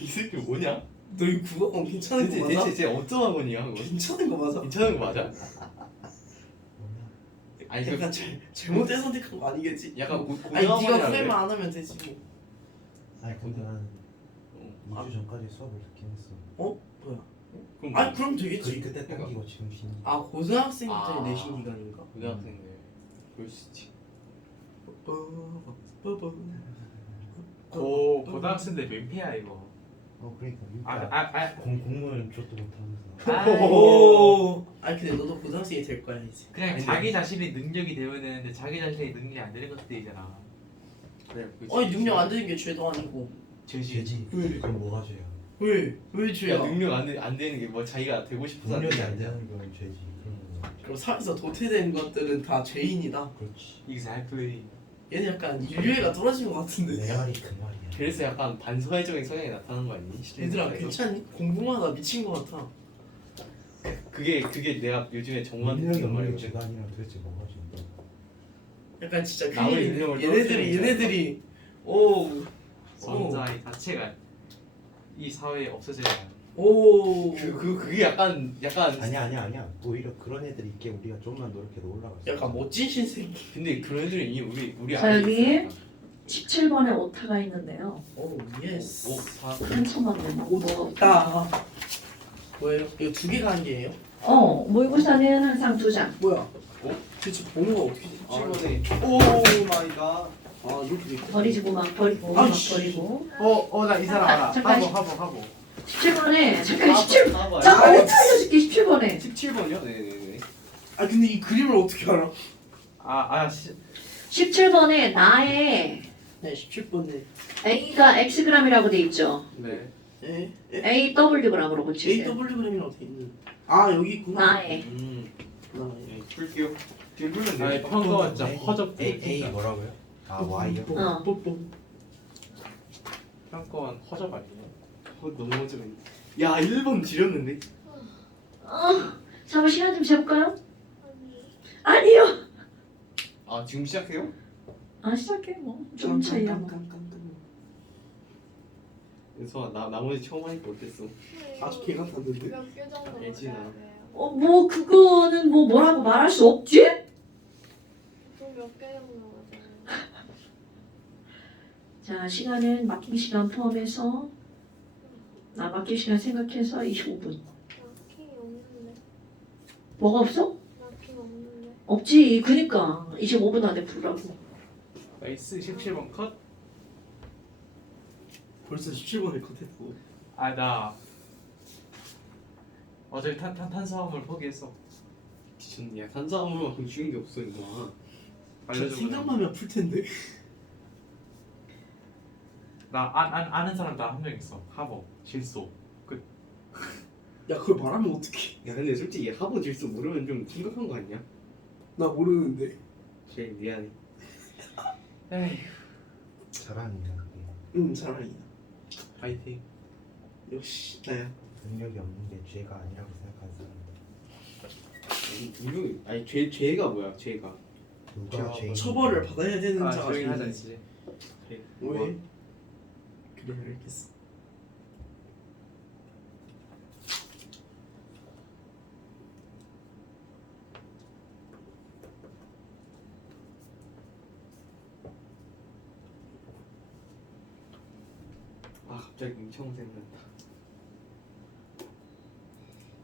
이 새끼 뭐냐? 너 이 국어관 괜찮은 거 맞아? 대체 어떤 학원이야 그거? 괜찮은 거 맞아? 괜찮은 거 맞아? 뭐냐? 아니 약간 잘못된 선택한 거 아니겠지? 약간 아니 네가 고등학원이라 그래? 후회만 안 하면 되지 뭐. 아니 근데 나는 아. 2주 전까지 수업을 듣긴 했어. 어? 뭐야? 그럼 아니 그럼 되겠지. 그때 땡기고 지금 쉬는. 아 고등학생 때 아. 내신 기간인가? 고등학생들 그럴 수 있지. 고등학생들 민폐야 이거. 그러니까 아 공무원 족도 못하면서. 오. 아니 근데 너도 고등학생이 될 거야 이제. 그냥 아니, 자기 자신이 능력이 되면 되는데 자기 자신이 능력이 안 되는 것들이잖아. 그래. 그치. 아니 능력 안 되는 게 죄도 아니고. 죄지. 왜? 그럼 뭐가 죄야? 왜 야 죄야? 능력 안 되는 게 뭐 자기가 되고 싶어서 능력이 안 되는 게 아니야. 되는 건 죄지. 그런 거. 그럼 사회에서 도태된 것들은 다 죄인이다. 그렇지. Exactly. 얘는 약간 인류애가 떨어진 것 같은데. 내 말이 그 말이야. 그래서 약간 반사회적인 성향이 나타나는 거 아니니? 얘들아 괜찮니? 공부마다 미친 것 같아. 그게 내가 요즘에 정말 능력이 느끼는 없는 게 말이거든. 죄가 아니라 도대체 뭐가 죄인가? 약간 진짜 남의 큰일이네. 능력을 얘네들이 오.存在자체가 이 사회에 없어져야 해요. 오. 그게 약간 아니야. 오히려 그런 애들이 있게 우리가 좀만 노력해도 올라갈 수 약간 있어. 멋진 신세계. 근데 그런 애들이 이미 우리 자, 안에 여기. 있으니까. 17번에 오타가 있는데요. 오 예스. 오, 사. 한참 왔네. 뭐가 나. 뭐예요? 이거 두 개가 한 개예요? 모의고사는 항상 2장. 뭐야? 대체 번호가 어떻게 되지? 7번에 오 마이 갓. 아 이렇게 돼. 버리고 막 버리고 막 아이씨. 버리고. 나 이 사람 알아. 잠깐. 하고. 17번에 잠깐 17. 자, 자, 오타 알려줄게. 17번에. 17번이요? 네네네. 아 근데 이 그림을 어떻게 알아? 17번에 나의 네 17번에. A가 Xg이라고 돼 있죠. 네. 에? AWg으로 고치세요. AW그램이랑 어떻게 있는? 아 여기 있구나. 나의. 나의. 네, 풀게요. 지금 풀면 아니 돼요. 평가가 진짜 허접. A 뭐라고요? 아 Y요? 어. 뽀뽀. 평가원 허접 아니에요? 너무 어지러. 야 1번 지렸는데. 자, 한번 시간 좀 재볼까요? 아니. 아니요. 아 지금 시작해요? 시작해 뭐. 좀 차이야. 뭐. 그래서 나머지 처음 하니까 어땠어? 아주 개 같았는데. 몇개 정도 알지, 나. 맞아야 돼요? 뭐 그거는 뭐라고 말할 수 없지? 몇개 정도 맞아요? 자, 시간은 맡긴 시간 포함해서 맡긴 시간 생각해서 25분. 마킹이 없는데. 뭐가 없어? 마킹 없는데. 없지. 그니까 25분 안에 풀라고. 나이스 17번 컷. 벌써 17번을 컷했고. 나 어차피 탄수화물 포기했어. 미쳤네. 야 탄수화물만큼 쉬운 게 없어 임마. 저 알려줘. 생각만 하면 풀 텐데. 나 아는 사람 나 한 명 있어. 하버 실소. 야 그걸 말하면 어떡해? 야 근데 솔직히 하버 질수 모르면 좀 심각한 거 아니야? 나 모르는데. 제일 미안해. 에이 잘하는 애. 응 잘하니. 파이팅. 역시 나야. 능력이 없는 게 죄가 아니라고 생각하는 사람. 아니 죄가 뭐야? 죄가. 누가 죄인? 처벌을 받아야 되는 자가 조용히 하자 죄인이지. 이제. 왜? 그래 알겠어. 아 갑자기 임청 생각난다.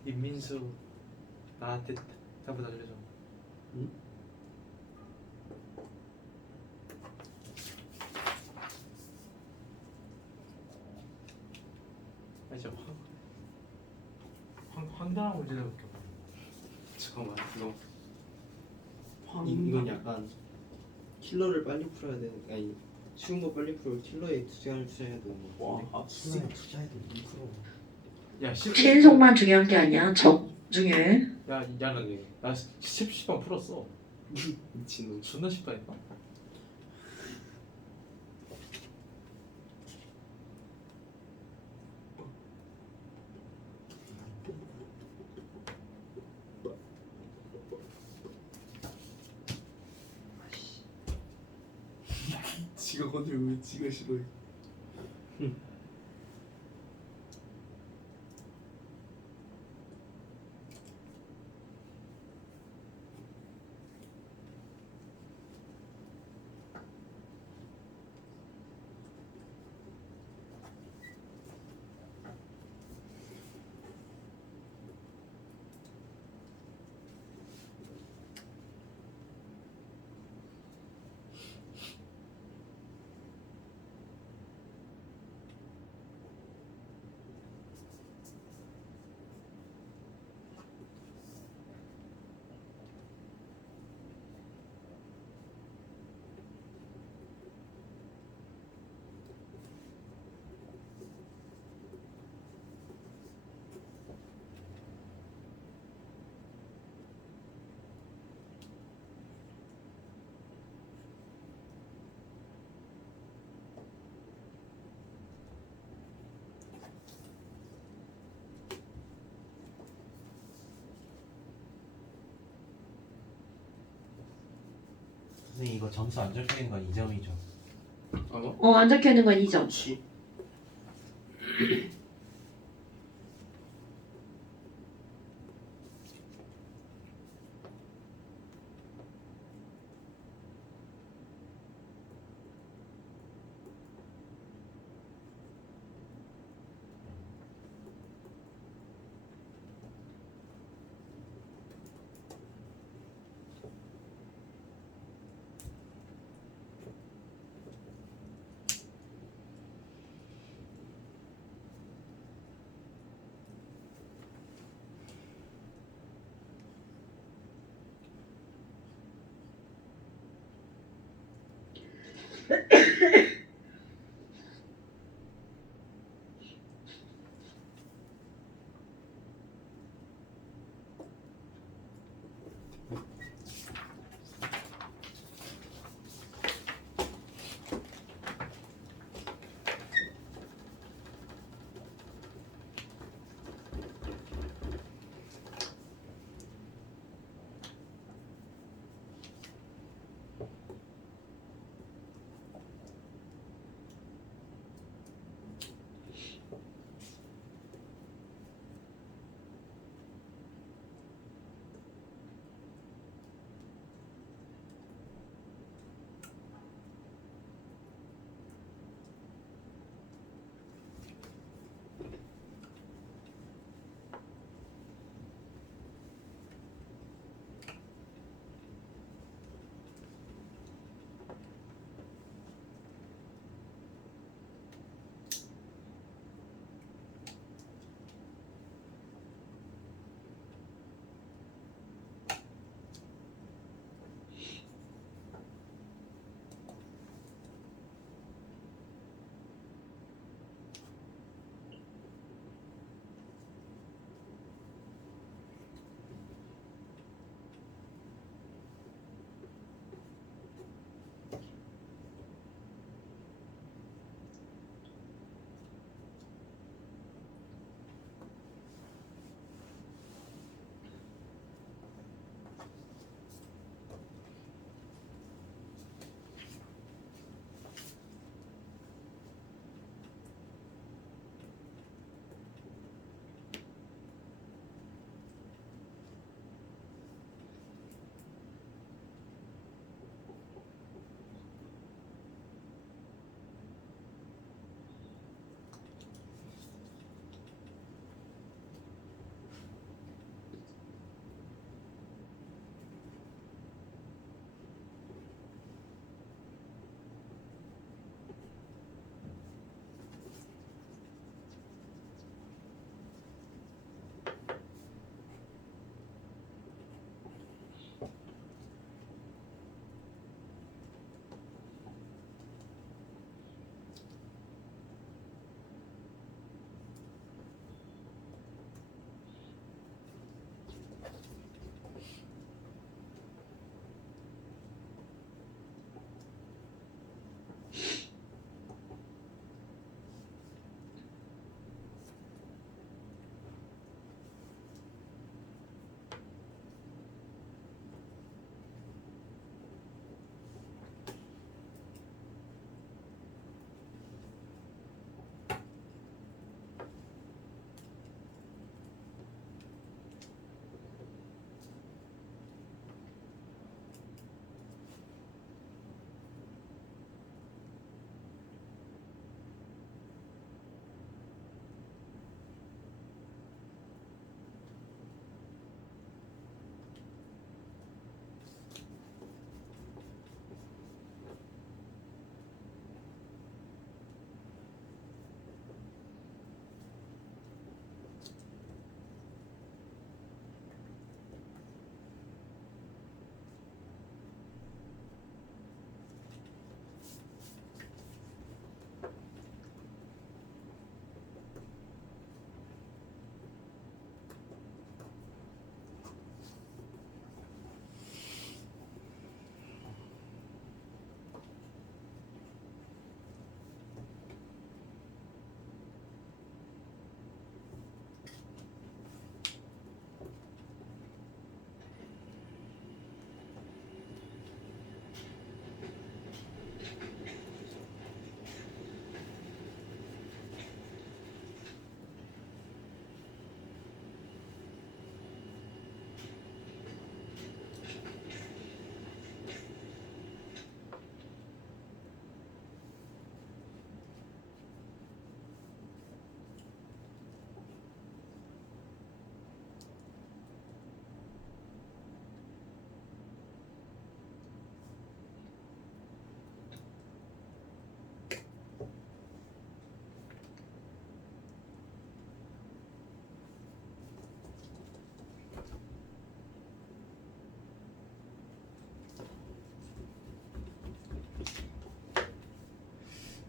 임민수 나한테 답을 알려줘. 응? 진짜 황당한 문제들밖에 없어. 잠깐만 이거 황. 이건 약간 킬러를 빨리 풀어야 되는 아니 쉬운 거 빨리 풀고 킬러에 시간을 투자해야 되는 거 같은데. 와 수나에 투자해도 2%. 야 신속만 중요한 게 아니야. 적 중요해. 야는 나 10번 풀었어. 미친놈. 존나 쉽다니까. 지가 건드리고 왜 지가 싫어해? 선생님 이거 점수 안 적혀 있는 건 2점이죠. 어? 안 적혀 있는 건 2점. 그렇지.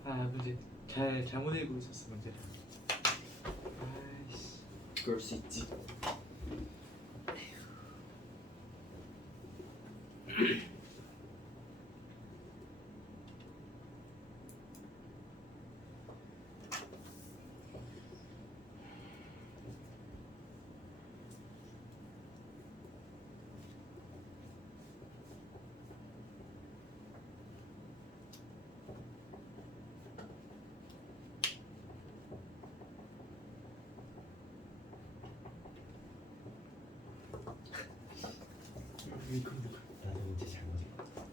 아 문제 잘못 읽고 있었어 문제를. 아이씨. 그럴 수 있지. 나도 문제 잘못 읽었다.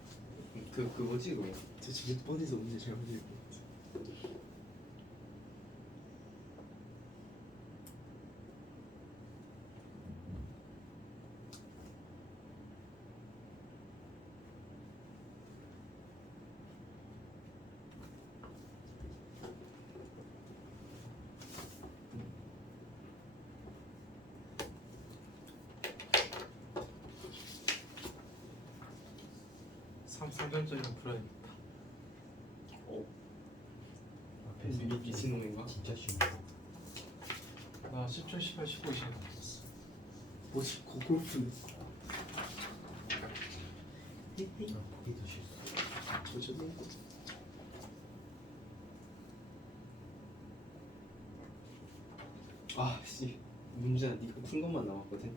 그 뭐지 그거? 대체 몇 번에서 문제 잘못 읽고 삼변적이랑 풀어야겠다. 앞에서 이게 미친놈인가? 진짜 쉬운 거. 나 10초, 18, 15, 20 남았어. 뭐지 고골프네. 난 보기도 싫어. 저도 아씨 문제는 네가 푼 것만 남았거든.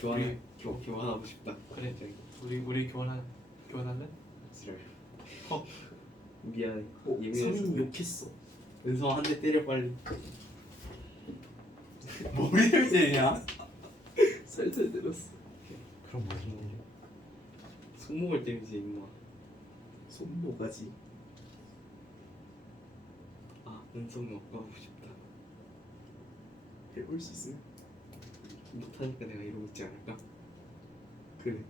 교환하고 싶다. 그래. 우리 교환할래? 지랄. 미안해. 성인 예민해서. 욕했어. 은성 한 대 때려 빨리. 머리를 때냐? 살살 때렸어. 그럼 뭐 힘들려? 손목을 때리지 임마. 손모가지. 아 은성이 아까하고 싶다. 해볼 수 있어요? 못하니까 내가 이러고 있지 않을까? 그래.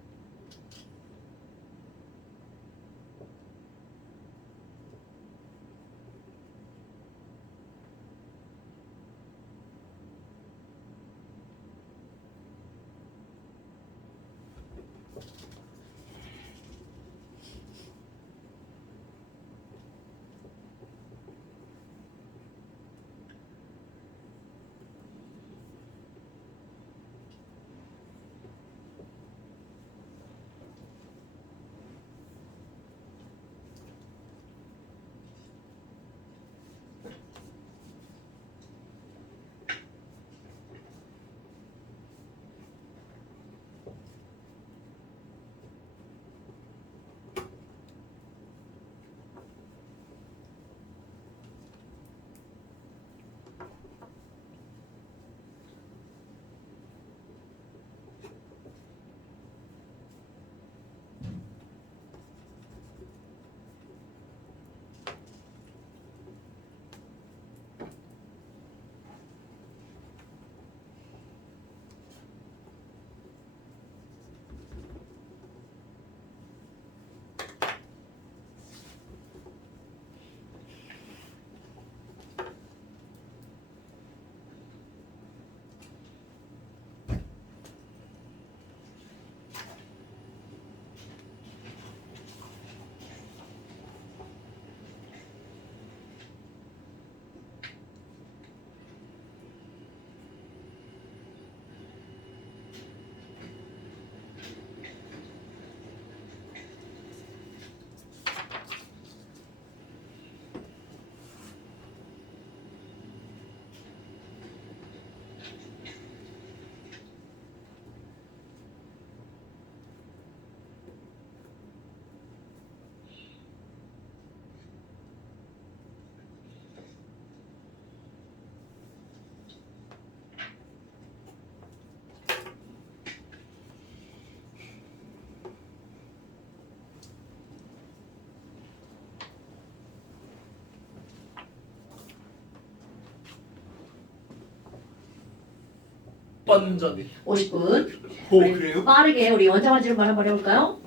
빤전이. 50분. 오 그래요? 빠르게 우리 원점 한지름 한번 해볼까요?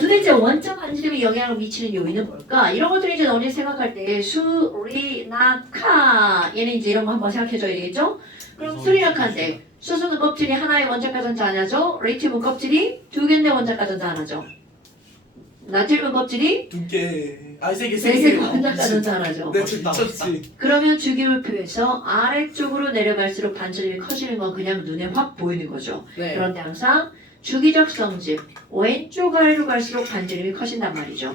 도대체 원점 한지름이 영향을 미치는 요인은 뭘까? 이런 것들이 이제 너네 생각할 때 수리낙하 얘는 이제 이런 거 한번 생각해줘야 되겠죠? 그럼 수리낙하인데 수소는 껍질이 하나의 원자가 전자 하나죠? 리튬은 껍질이 두 개인데 원자가 전자 하나죠? 나트륨 껍질이 두께. 아, 세 개, 세 세 개가 개. 한다는 잘하죠. 네, 저 미쳤지. 그러면 주기율표에서 아래쪽으로 내려갈수록 반지름이 커지는 건 그냥 눈에 확 보이는 거죠. 네. 그런데 항상 주기적 성질 왼쪽 아래로 갈수록 반지름이 커진단 말이죠.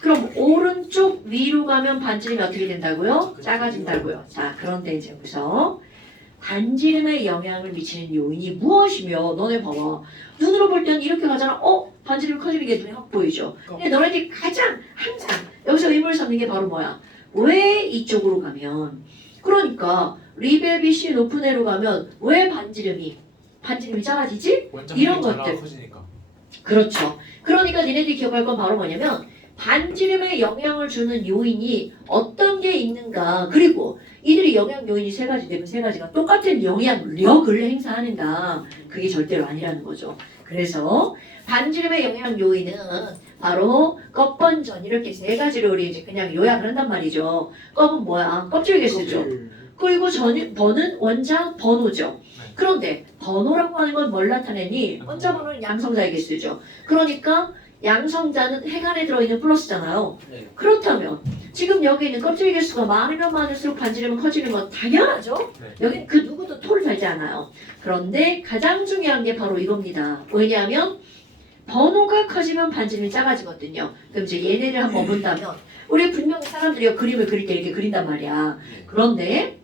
그럼 오른쪽 위로 가면 반지름이 어떻게 된다고요? 작아진다고요. 자, 그런데 이제 여기서 반지름에 영향을 미치는 요인이 무엇이며 너네 봐봐. 눈으로 볼 때는 이렇게 가잖아. 반지름이 커지는 게 눈에 확 보이죠. 근데 너네들이 가장 항상 여기서 의문을 삼는 게 바로 뭐야? 왜 이쪽으로 가면 그러니까 리벨비시 높은 애로 가면 왜 반지름이 작아지지? 이런 것들. 커지니까. 그렇죠. 그러니까 니네들이 기억할 건 바로 뭐냐면 반지름에 영향을 주는 요인이 어떤 게 있는가 그리고 이들이 영향 요인이 세 가지 되면 세 가지가 똑같은 영향력을 행사하는가 그게 절대로 아니라는 거죠. 그래서 반지름의 영향 요인은 바로 껍번전 이렇게 세 가지로 우리 이제 그냥 요약을 한단 말이죠. 껍은 뭐야? 껍질 개수죠. 그리고 번은 원자 번호죠. 네. 그런데 번호라고 하는 건 뭘 나타내니? 원자 번호는 양성자의 개수죠. 그러니까 양성자는 핵 안에 들어있는 플러스잖아요. 네. 그렇다면 지금 여기 있는 껍질 개수가 많으면 많을수록 반지름은 커지는 건 당연하죠. 네. 여기 그 누구도 토를 달지 않아요. 그런데 가장 중요한 게 바로 이겁니다. 왜냐하면 번호가 커지면 반지름이 작아지거든요. 그럼 이제 얘네를 한번 본다면 우리 분명히 사람들이 그림을 그릴 때 이렇게 그린단 말이야. 그런데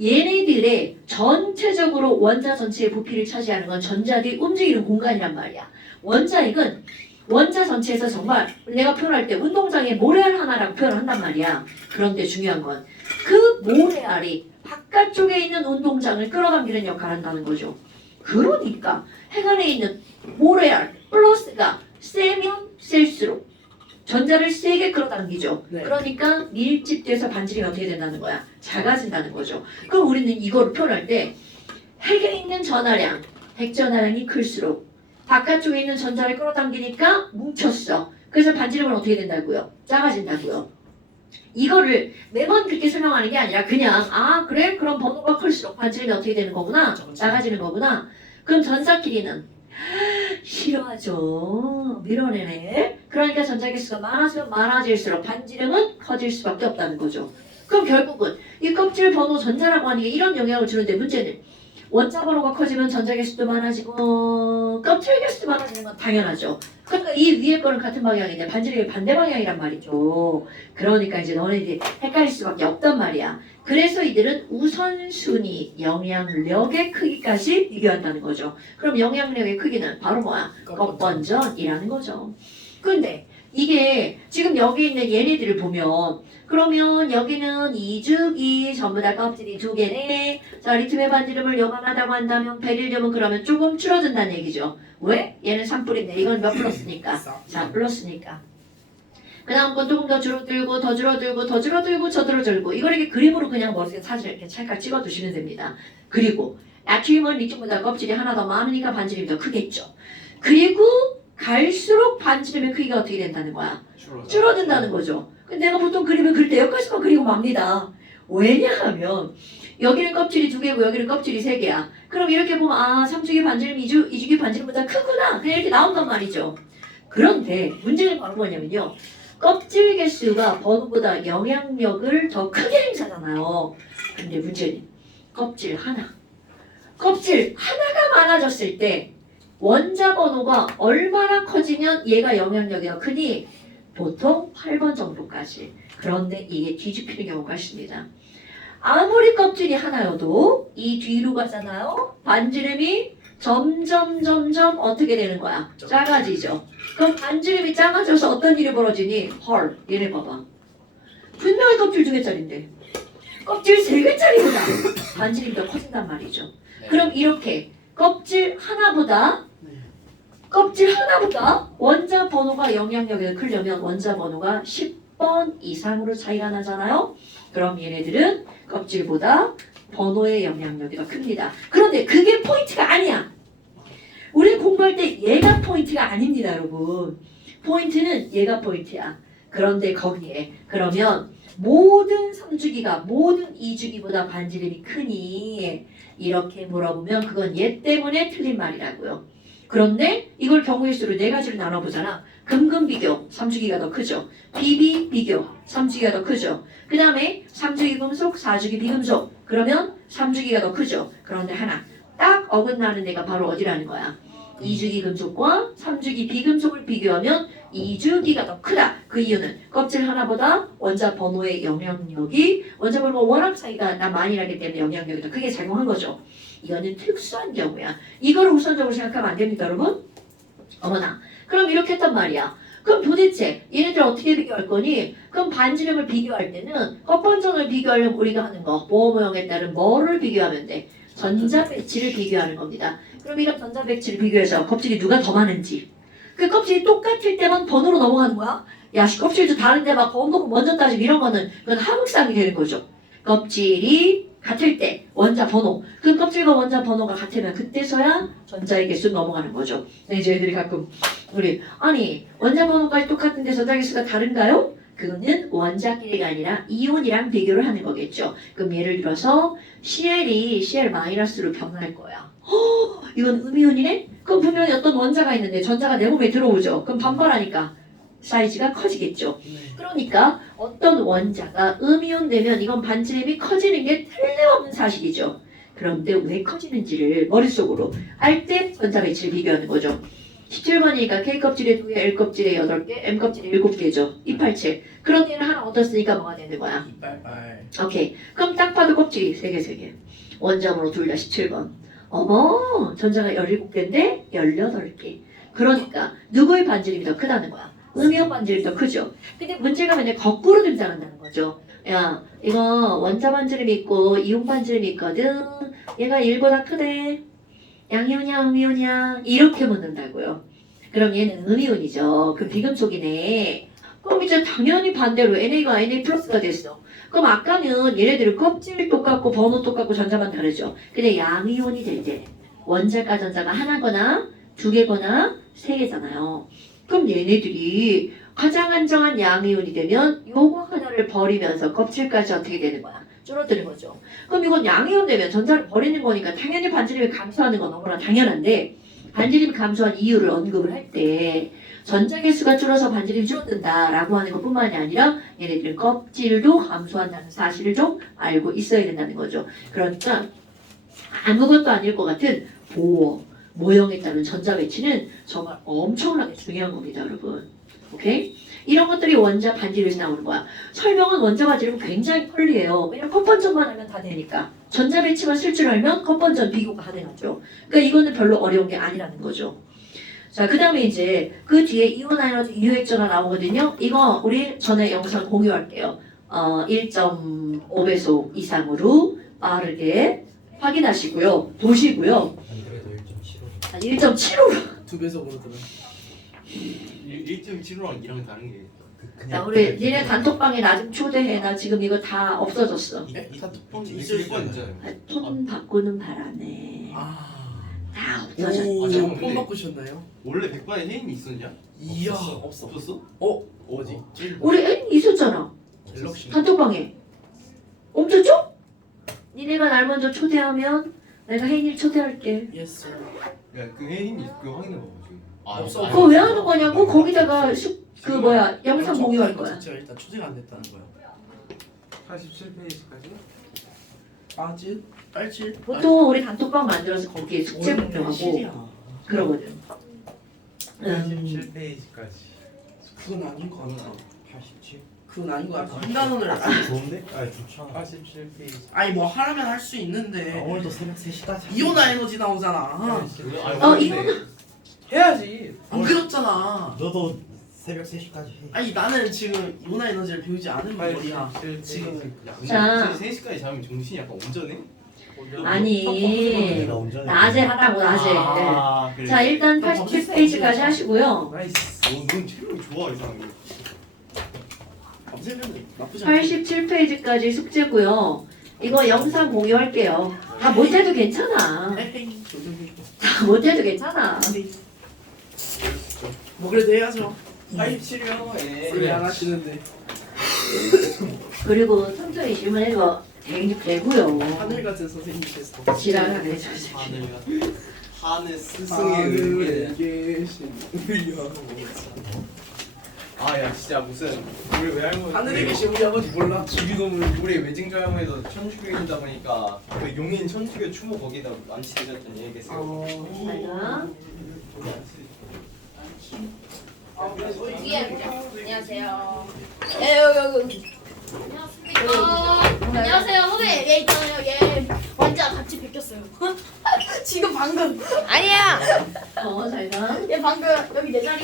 얘네들의 전체적으로 원자 전체의 부피를 차지하는 건 전자들이 움직이는 공간이란 말이야. 원자핵은 원자 전체에서 정말 내가 표현할 때 운동장에 모래알 하나라고 표현을 한단 말이야. 그런데 중요한 건 그 모래알이 바깥쪽에 있는 운동장을 끌어당기는 역할을 한다는 거죠. 그러니까 핵 안에 있는 모래알 플러스가 세면 셀수록 전자를 세게 끌어당기죠. 네. 그러니까 밀집돼서 반지름이 어떻게 된다는 거야? 작아진다는 거죠. 그럼 우리는 이거를 표현할 때 핵에 있는 전하량, 핵 전하량이 클수록 바깥쪽에 있는 전자를 끌어당기니까 뭉쳤어. 그래서 반지름은 어떻게 된다고요? 작아진다고요. 이거를 매번 그렇게 설명하는 게 아니라 그냥 그래? 그럼 번호가 클수록 반지름이 어떻게 되는 거구나? 작아지는 거구나. 그럼 전자 길이는 싫어하죠. 밀어내네. 그러니까 전자 개수가 많아지면 많아질수록 반지름은 커질 수밖에 없다는 거죠. 그럼 결국은 이 껍질 번호 전자라고 하는 게 이런 영향을 주는데 문제는 원자 번호가 커지면 전자 개수도 많아지고 껍질 개수도 많아지는 건 당연하죠. 그러니까 이 위에 거는 같은 방향인데 반지름이 반대 방향이란 말이죠. 그러니까 이제 너네들이 헷갈릴 수밖에 없단 말이야. 그래서 이들은 우선순위 영향력의 크기까지 비교한다는 거죠. 그럼 영향력의 크기는 바로 뭐야? 껍번전이라는 거죠. 근데 이게 지금 여기 있는 얘네들을 보면 그러면 여기는 이죽이 전부 다 껍질이 두 개네. 자, 리튬의 반지름을 요만하다고 한다면 베릴륨은 그러면 조금 줄어든다는 얘기죠. 왜? 얘는 3뿌리인데 이건 몇 플러스니까? 자, 플러스니까. 그 다음 건 조금 더 줄어들고 더 줄어들고 더 줄어들고 더 줄어들고 이걸 이렇게 그림으로 그냥 머릿속에 사진을 이렇게 찰칵 찍어두시면 됩니다. 그리고 나트륨은 리튬보다 껍질이 하나 더 많으니까 반지름이 더 크겠죠. 그리고 갈수록 반지름의 크기가 어떻게 된다는 거야? 줄어든다는 거죠. 근데 내가 보통 그림을 그릴 때 여기까지만 그리고 맙니다. 왜냐하면 여기는 껍질이 두 개고 여기는 껍질이 세 개야. 그럼 이렇게 보면 3주기 반지름, 2주기 반지름보다 크구나. 그냥 이렇게 나온단 말이죠. 그런데 문제는 바로 뭐냐면요. 껍질 개수가 번호보다 영향력을 더 크게 행사하잖아요. 근데 문제는 껍질 하나가 많아졌을 때 원자 번호가 얼마나 커지면 얘가 영향력이 더 크니? 보통 8번 정도까지. 그런데 이게 뒤집히는 경우가 있습니다. 아무리 껍질이 하나여도 이 뒤로 가잖아요. 반지름이 점점 어떻게 되는 거야? 작아지죠. 그럼 반지름이 작아져서 어떤 일이 벌어지니? 헐, 얘네 봐봐. 분명히 껍질 2개짜리인데 껍질 3개짜리보다 반지름이 더 커진단 말이죠. 그럼 이렇게 껍질 하나보다 원자 번호가 영향력이 크려면 원자 번호가 10번 이상으로 차이가 나잖아요. 그럼 얘네들은 껍질보다 번호의 영향력이 더 큽니다. 그런데 그게 포인트가 아니야. 우리 공부할 때 얘가 포인트가 아닙니다, 여러분. 포인트는 얘가 포인트야. 그런데 거기에 그러면 모든 3주기가 모든 2주기보다 반지름이 크니 이렇게 물어보면 그건 얘 때문에 틀린 말이라고요. 그런데 이걸 경우의 수로 4가지로 나눠보잖아. 금금 비교 3주기가 더 크죠. 비비 비교 3주기가 더 크죠. 그 다음에 3주기 금속, 4주기 비금속 그러면 3주기가 더 크죠. 그런데 하나 딱 어긋나는 데가 바로 어디라는 거야. 2주기 금속과 3주기 비금속을 비교하면 2주기가 더 크다. 그 이유는 껍질 하나보다 원자 번호의 영향력이 원자 번호가 워낙 차이가 많이 나기 때문에 영향력이 더 크게 작용한 거죠. 이거는 특수한 경우야. 이거를 우선적으로 생각하면 안 됩니다, 여러분. 어머나. 그럼 이렇게 했단 말이야. 그럼 도대체 얘네들 어떻게 비교할 거니? 그럼 반지름을 비교할 때는 껍번전을 비교하려면 우리가 하는 거 보호 모형에 따른 뭐를 비교하면 돼? 전자 배치를 비교하는 겁니다. 그럼 이런 전자 배치를 비교해서 껍질이 누가 더 많은지 그 껍질이 똑같을 때만 번호로 넘어가는 거야? 야, 껍질도 다른데 막 번호 먼저 따지고 이런 거는 그건 하극상이 되는 거죠. 껍질이 같을 때 원자 번호 그 껍질과 원자 번호가 같으면 그때서야 전자의 개수 넘어가는 거죠. 근데 이제 애들이 가끔 우리 아니 원자 번호까지 똑같은데 전자 개수가 다른가요? 그거는 원자끼리가 아니라 이온이랑 비교를 하는 거겠죠. 그럼 예를 들어서 CL이 CL-로 변할 거야. 이건 음이온이네? 그럼 분명히 어떤 원자가 있는데 전자가 내 몸에 들어오죠. 그럼 반발하니까 사이즈가 커지겠죠. 그러니까 어떤 원자가 음이온 되면 이건 반지름이 커지는 게 틀림없는 사실이죠. 그런데 왜 커지는지를 머릿속으로 알 때 전자 배치를 비교하는 거죠. 17번이니까 K껍질에 2개, L껍질에 8개, M껍질에 7개죠. 이팔체. 그런 얘를 하나 얻었으니까 뭐가 되는 거야? 이빨빨. 오케이. 그럼 딱 봐도 껍질이 3개. 원점으로 둘 다 17번. 어머, 전자가 17개인데 18개. 그러니까 누구의 반지름이 더 크다는 거야? 음이온 반지름이 더 크죠. 근데 문제가 맨날 거꾸로 등장한다는 거죠. 야, 이거 원자 반지름이 있고 이온 반지름이 있거든. 얘가 1보다 크대. 양이온이야, 음이온이야? 이렇게 묻는다고요. 그럼 얘는 음이온이죠. 그 비금속이네. 그럼 이제 당연히 반대로 NA가 NA 플러스가 됐어. 그럼 아까는 얘네들은 껍질 똑같고 번호 똑같고 전자만 다르죠. 근데 양이온이 될 때 원자가 전자가 하나거나 2개거나 3개잖아요. 그럼 얘네들이 가장 안정한 양이온이 되면 요거 하나를 버리면서 껍질까지 어떻게 되는 거야? 줄어드는 거죠. 그럼 이건 양이온 되면 전자를 버리는 거니까 당연히 반지름이 감소하는 건 너무나 당연한데 반지름이 감소한 이유를 언급을 할 때 전자 개수가 줄어서 반지름이 줄어든다라고 하는 것뿐만이 아니라 얘네들은 껍질도 감소한다는 사실을 좀 알고 있어야 된다는 거죠. 그러니까 아무것도 아닐 것 같은 보호, 모형에 따른 전자 배치는 정말 엄청나게 중요한 겁니다, 여러분. 오케이? 이런 것들이 원자 반지름에서 나오는 거야. 설명은 원자 반지름은 굉장히 편리해요. 왜냐면 컵번전만 하면 다 되니까. 전자 배치만 쓸 줄 알면 컵번전 비교가 가능하죠. 그러니까 이거는 별로 어려운 게 아니라는 거죠. 자, 그 다음에 이제 그 뒤에 이온 에너지 유액전화 나오거든요. 이거 우리 전에 영상 공유할게요. 1.5배속 이상으로 빠르게 확인하시고요. 보시고요. 아니 그래도 1.75. 아니 1.75로. 2배속으로 들어. 1.75랑 2랑 다른 게 자, 우리 니네 단톡방에 나 좀 초대해. 나 지금 이거 다 없어졌어. 이 단톡방이 있을 있을 거 있잖아요. 톤 바꾸는 바람에 아. 다 없어졌어. 오, 잠깐만, 폰 근데- 바꾸셨나요? 원래 100반에 혜인이 있었냐? 이야, 없었어. 없었어? 어디? 우리 애 있었잖아. 갤럭시. 단톡방에. 없었죠? 니네가 날 먼저 초대하면 내가 혜인이를 초대할게. 예스. 야, 그 혜인이 그 확인해봐 지금. 없어. 그거 왜 하는 거냐고? 거기다가 그 뭐야 영상 공유할 거야. 제가 일단 초대가 안 됐다는 거야. 87페이지까지? 빠질? 빨질? 보통 우리 단톡방 만들어서 거기에 숙제 공유하고 그러거든. 87페이지까지. 그건 아닌 거 같아. 87. 그건 아닌 거 같아. 한 단원을 좋은데? 아니 좋잖아. 87페이지. 아니 뭐 하라면 할 수 있는데 오늘도 새벽 3시까지. 이온화 에너지 나오잖아. 이거는 해야지. 안 그렸잖아. 너도 새벽 3시까지 해. 아니 나는 지금 이온화 에너지를 배우지 않은 머리야. 지금. 자. 3시까지 자면 정신이 약간 온전해? 아니 내가 운전해. 낮에 하라고 낮에. 아, 그래. 자 일단 87페이지까지 하시고요. 나이스. 넌 체력이 좋아 이상하게. 밤새면 나쁘지 않아. 87페이지까지 숙제고요. 이거 영상 공유할게요. 다 못해도 괜찮아. 에헤이 조정해. 다 못해도 괜찮아. 뭐 그래도 해야죠. 87이요? 왜 안 하시는데? 그리고 천천히 질문해도 되고요. 하늘 같은 선생님께서 지랄하게 해주세요. 하늘 스승의 의미를 계신 우리 아야 진짜 무슨 우리 외할머니 하늘에 계신 우리 아버지 몰라? 주기도문 우리 외증조 할머니도 천주교이다 보니까 그 용인 천주교 추모 거기다 안치되셨던 얘기했어요. 잘가. 안녕하세요. 여기. 안녕하세요. 선배 얘 있잖아요. 얘 완전 같이 베꼈어요. 지금 방금. 아니야. 잘가. 얘 방금 여기 내 자리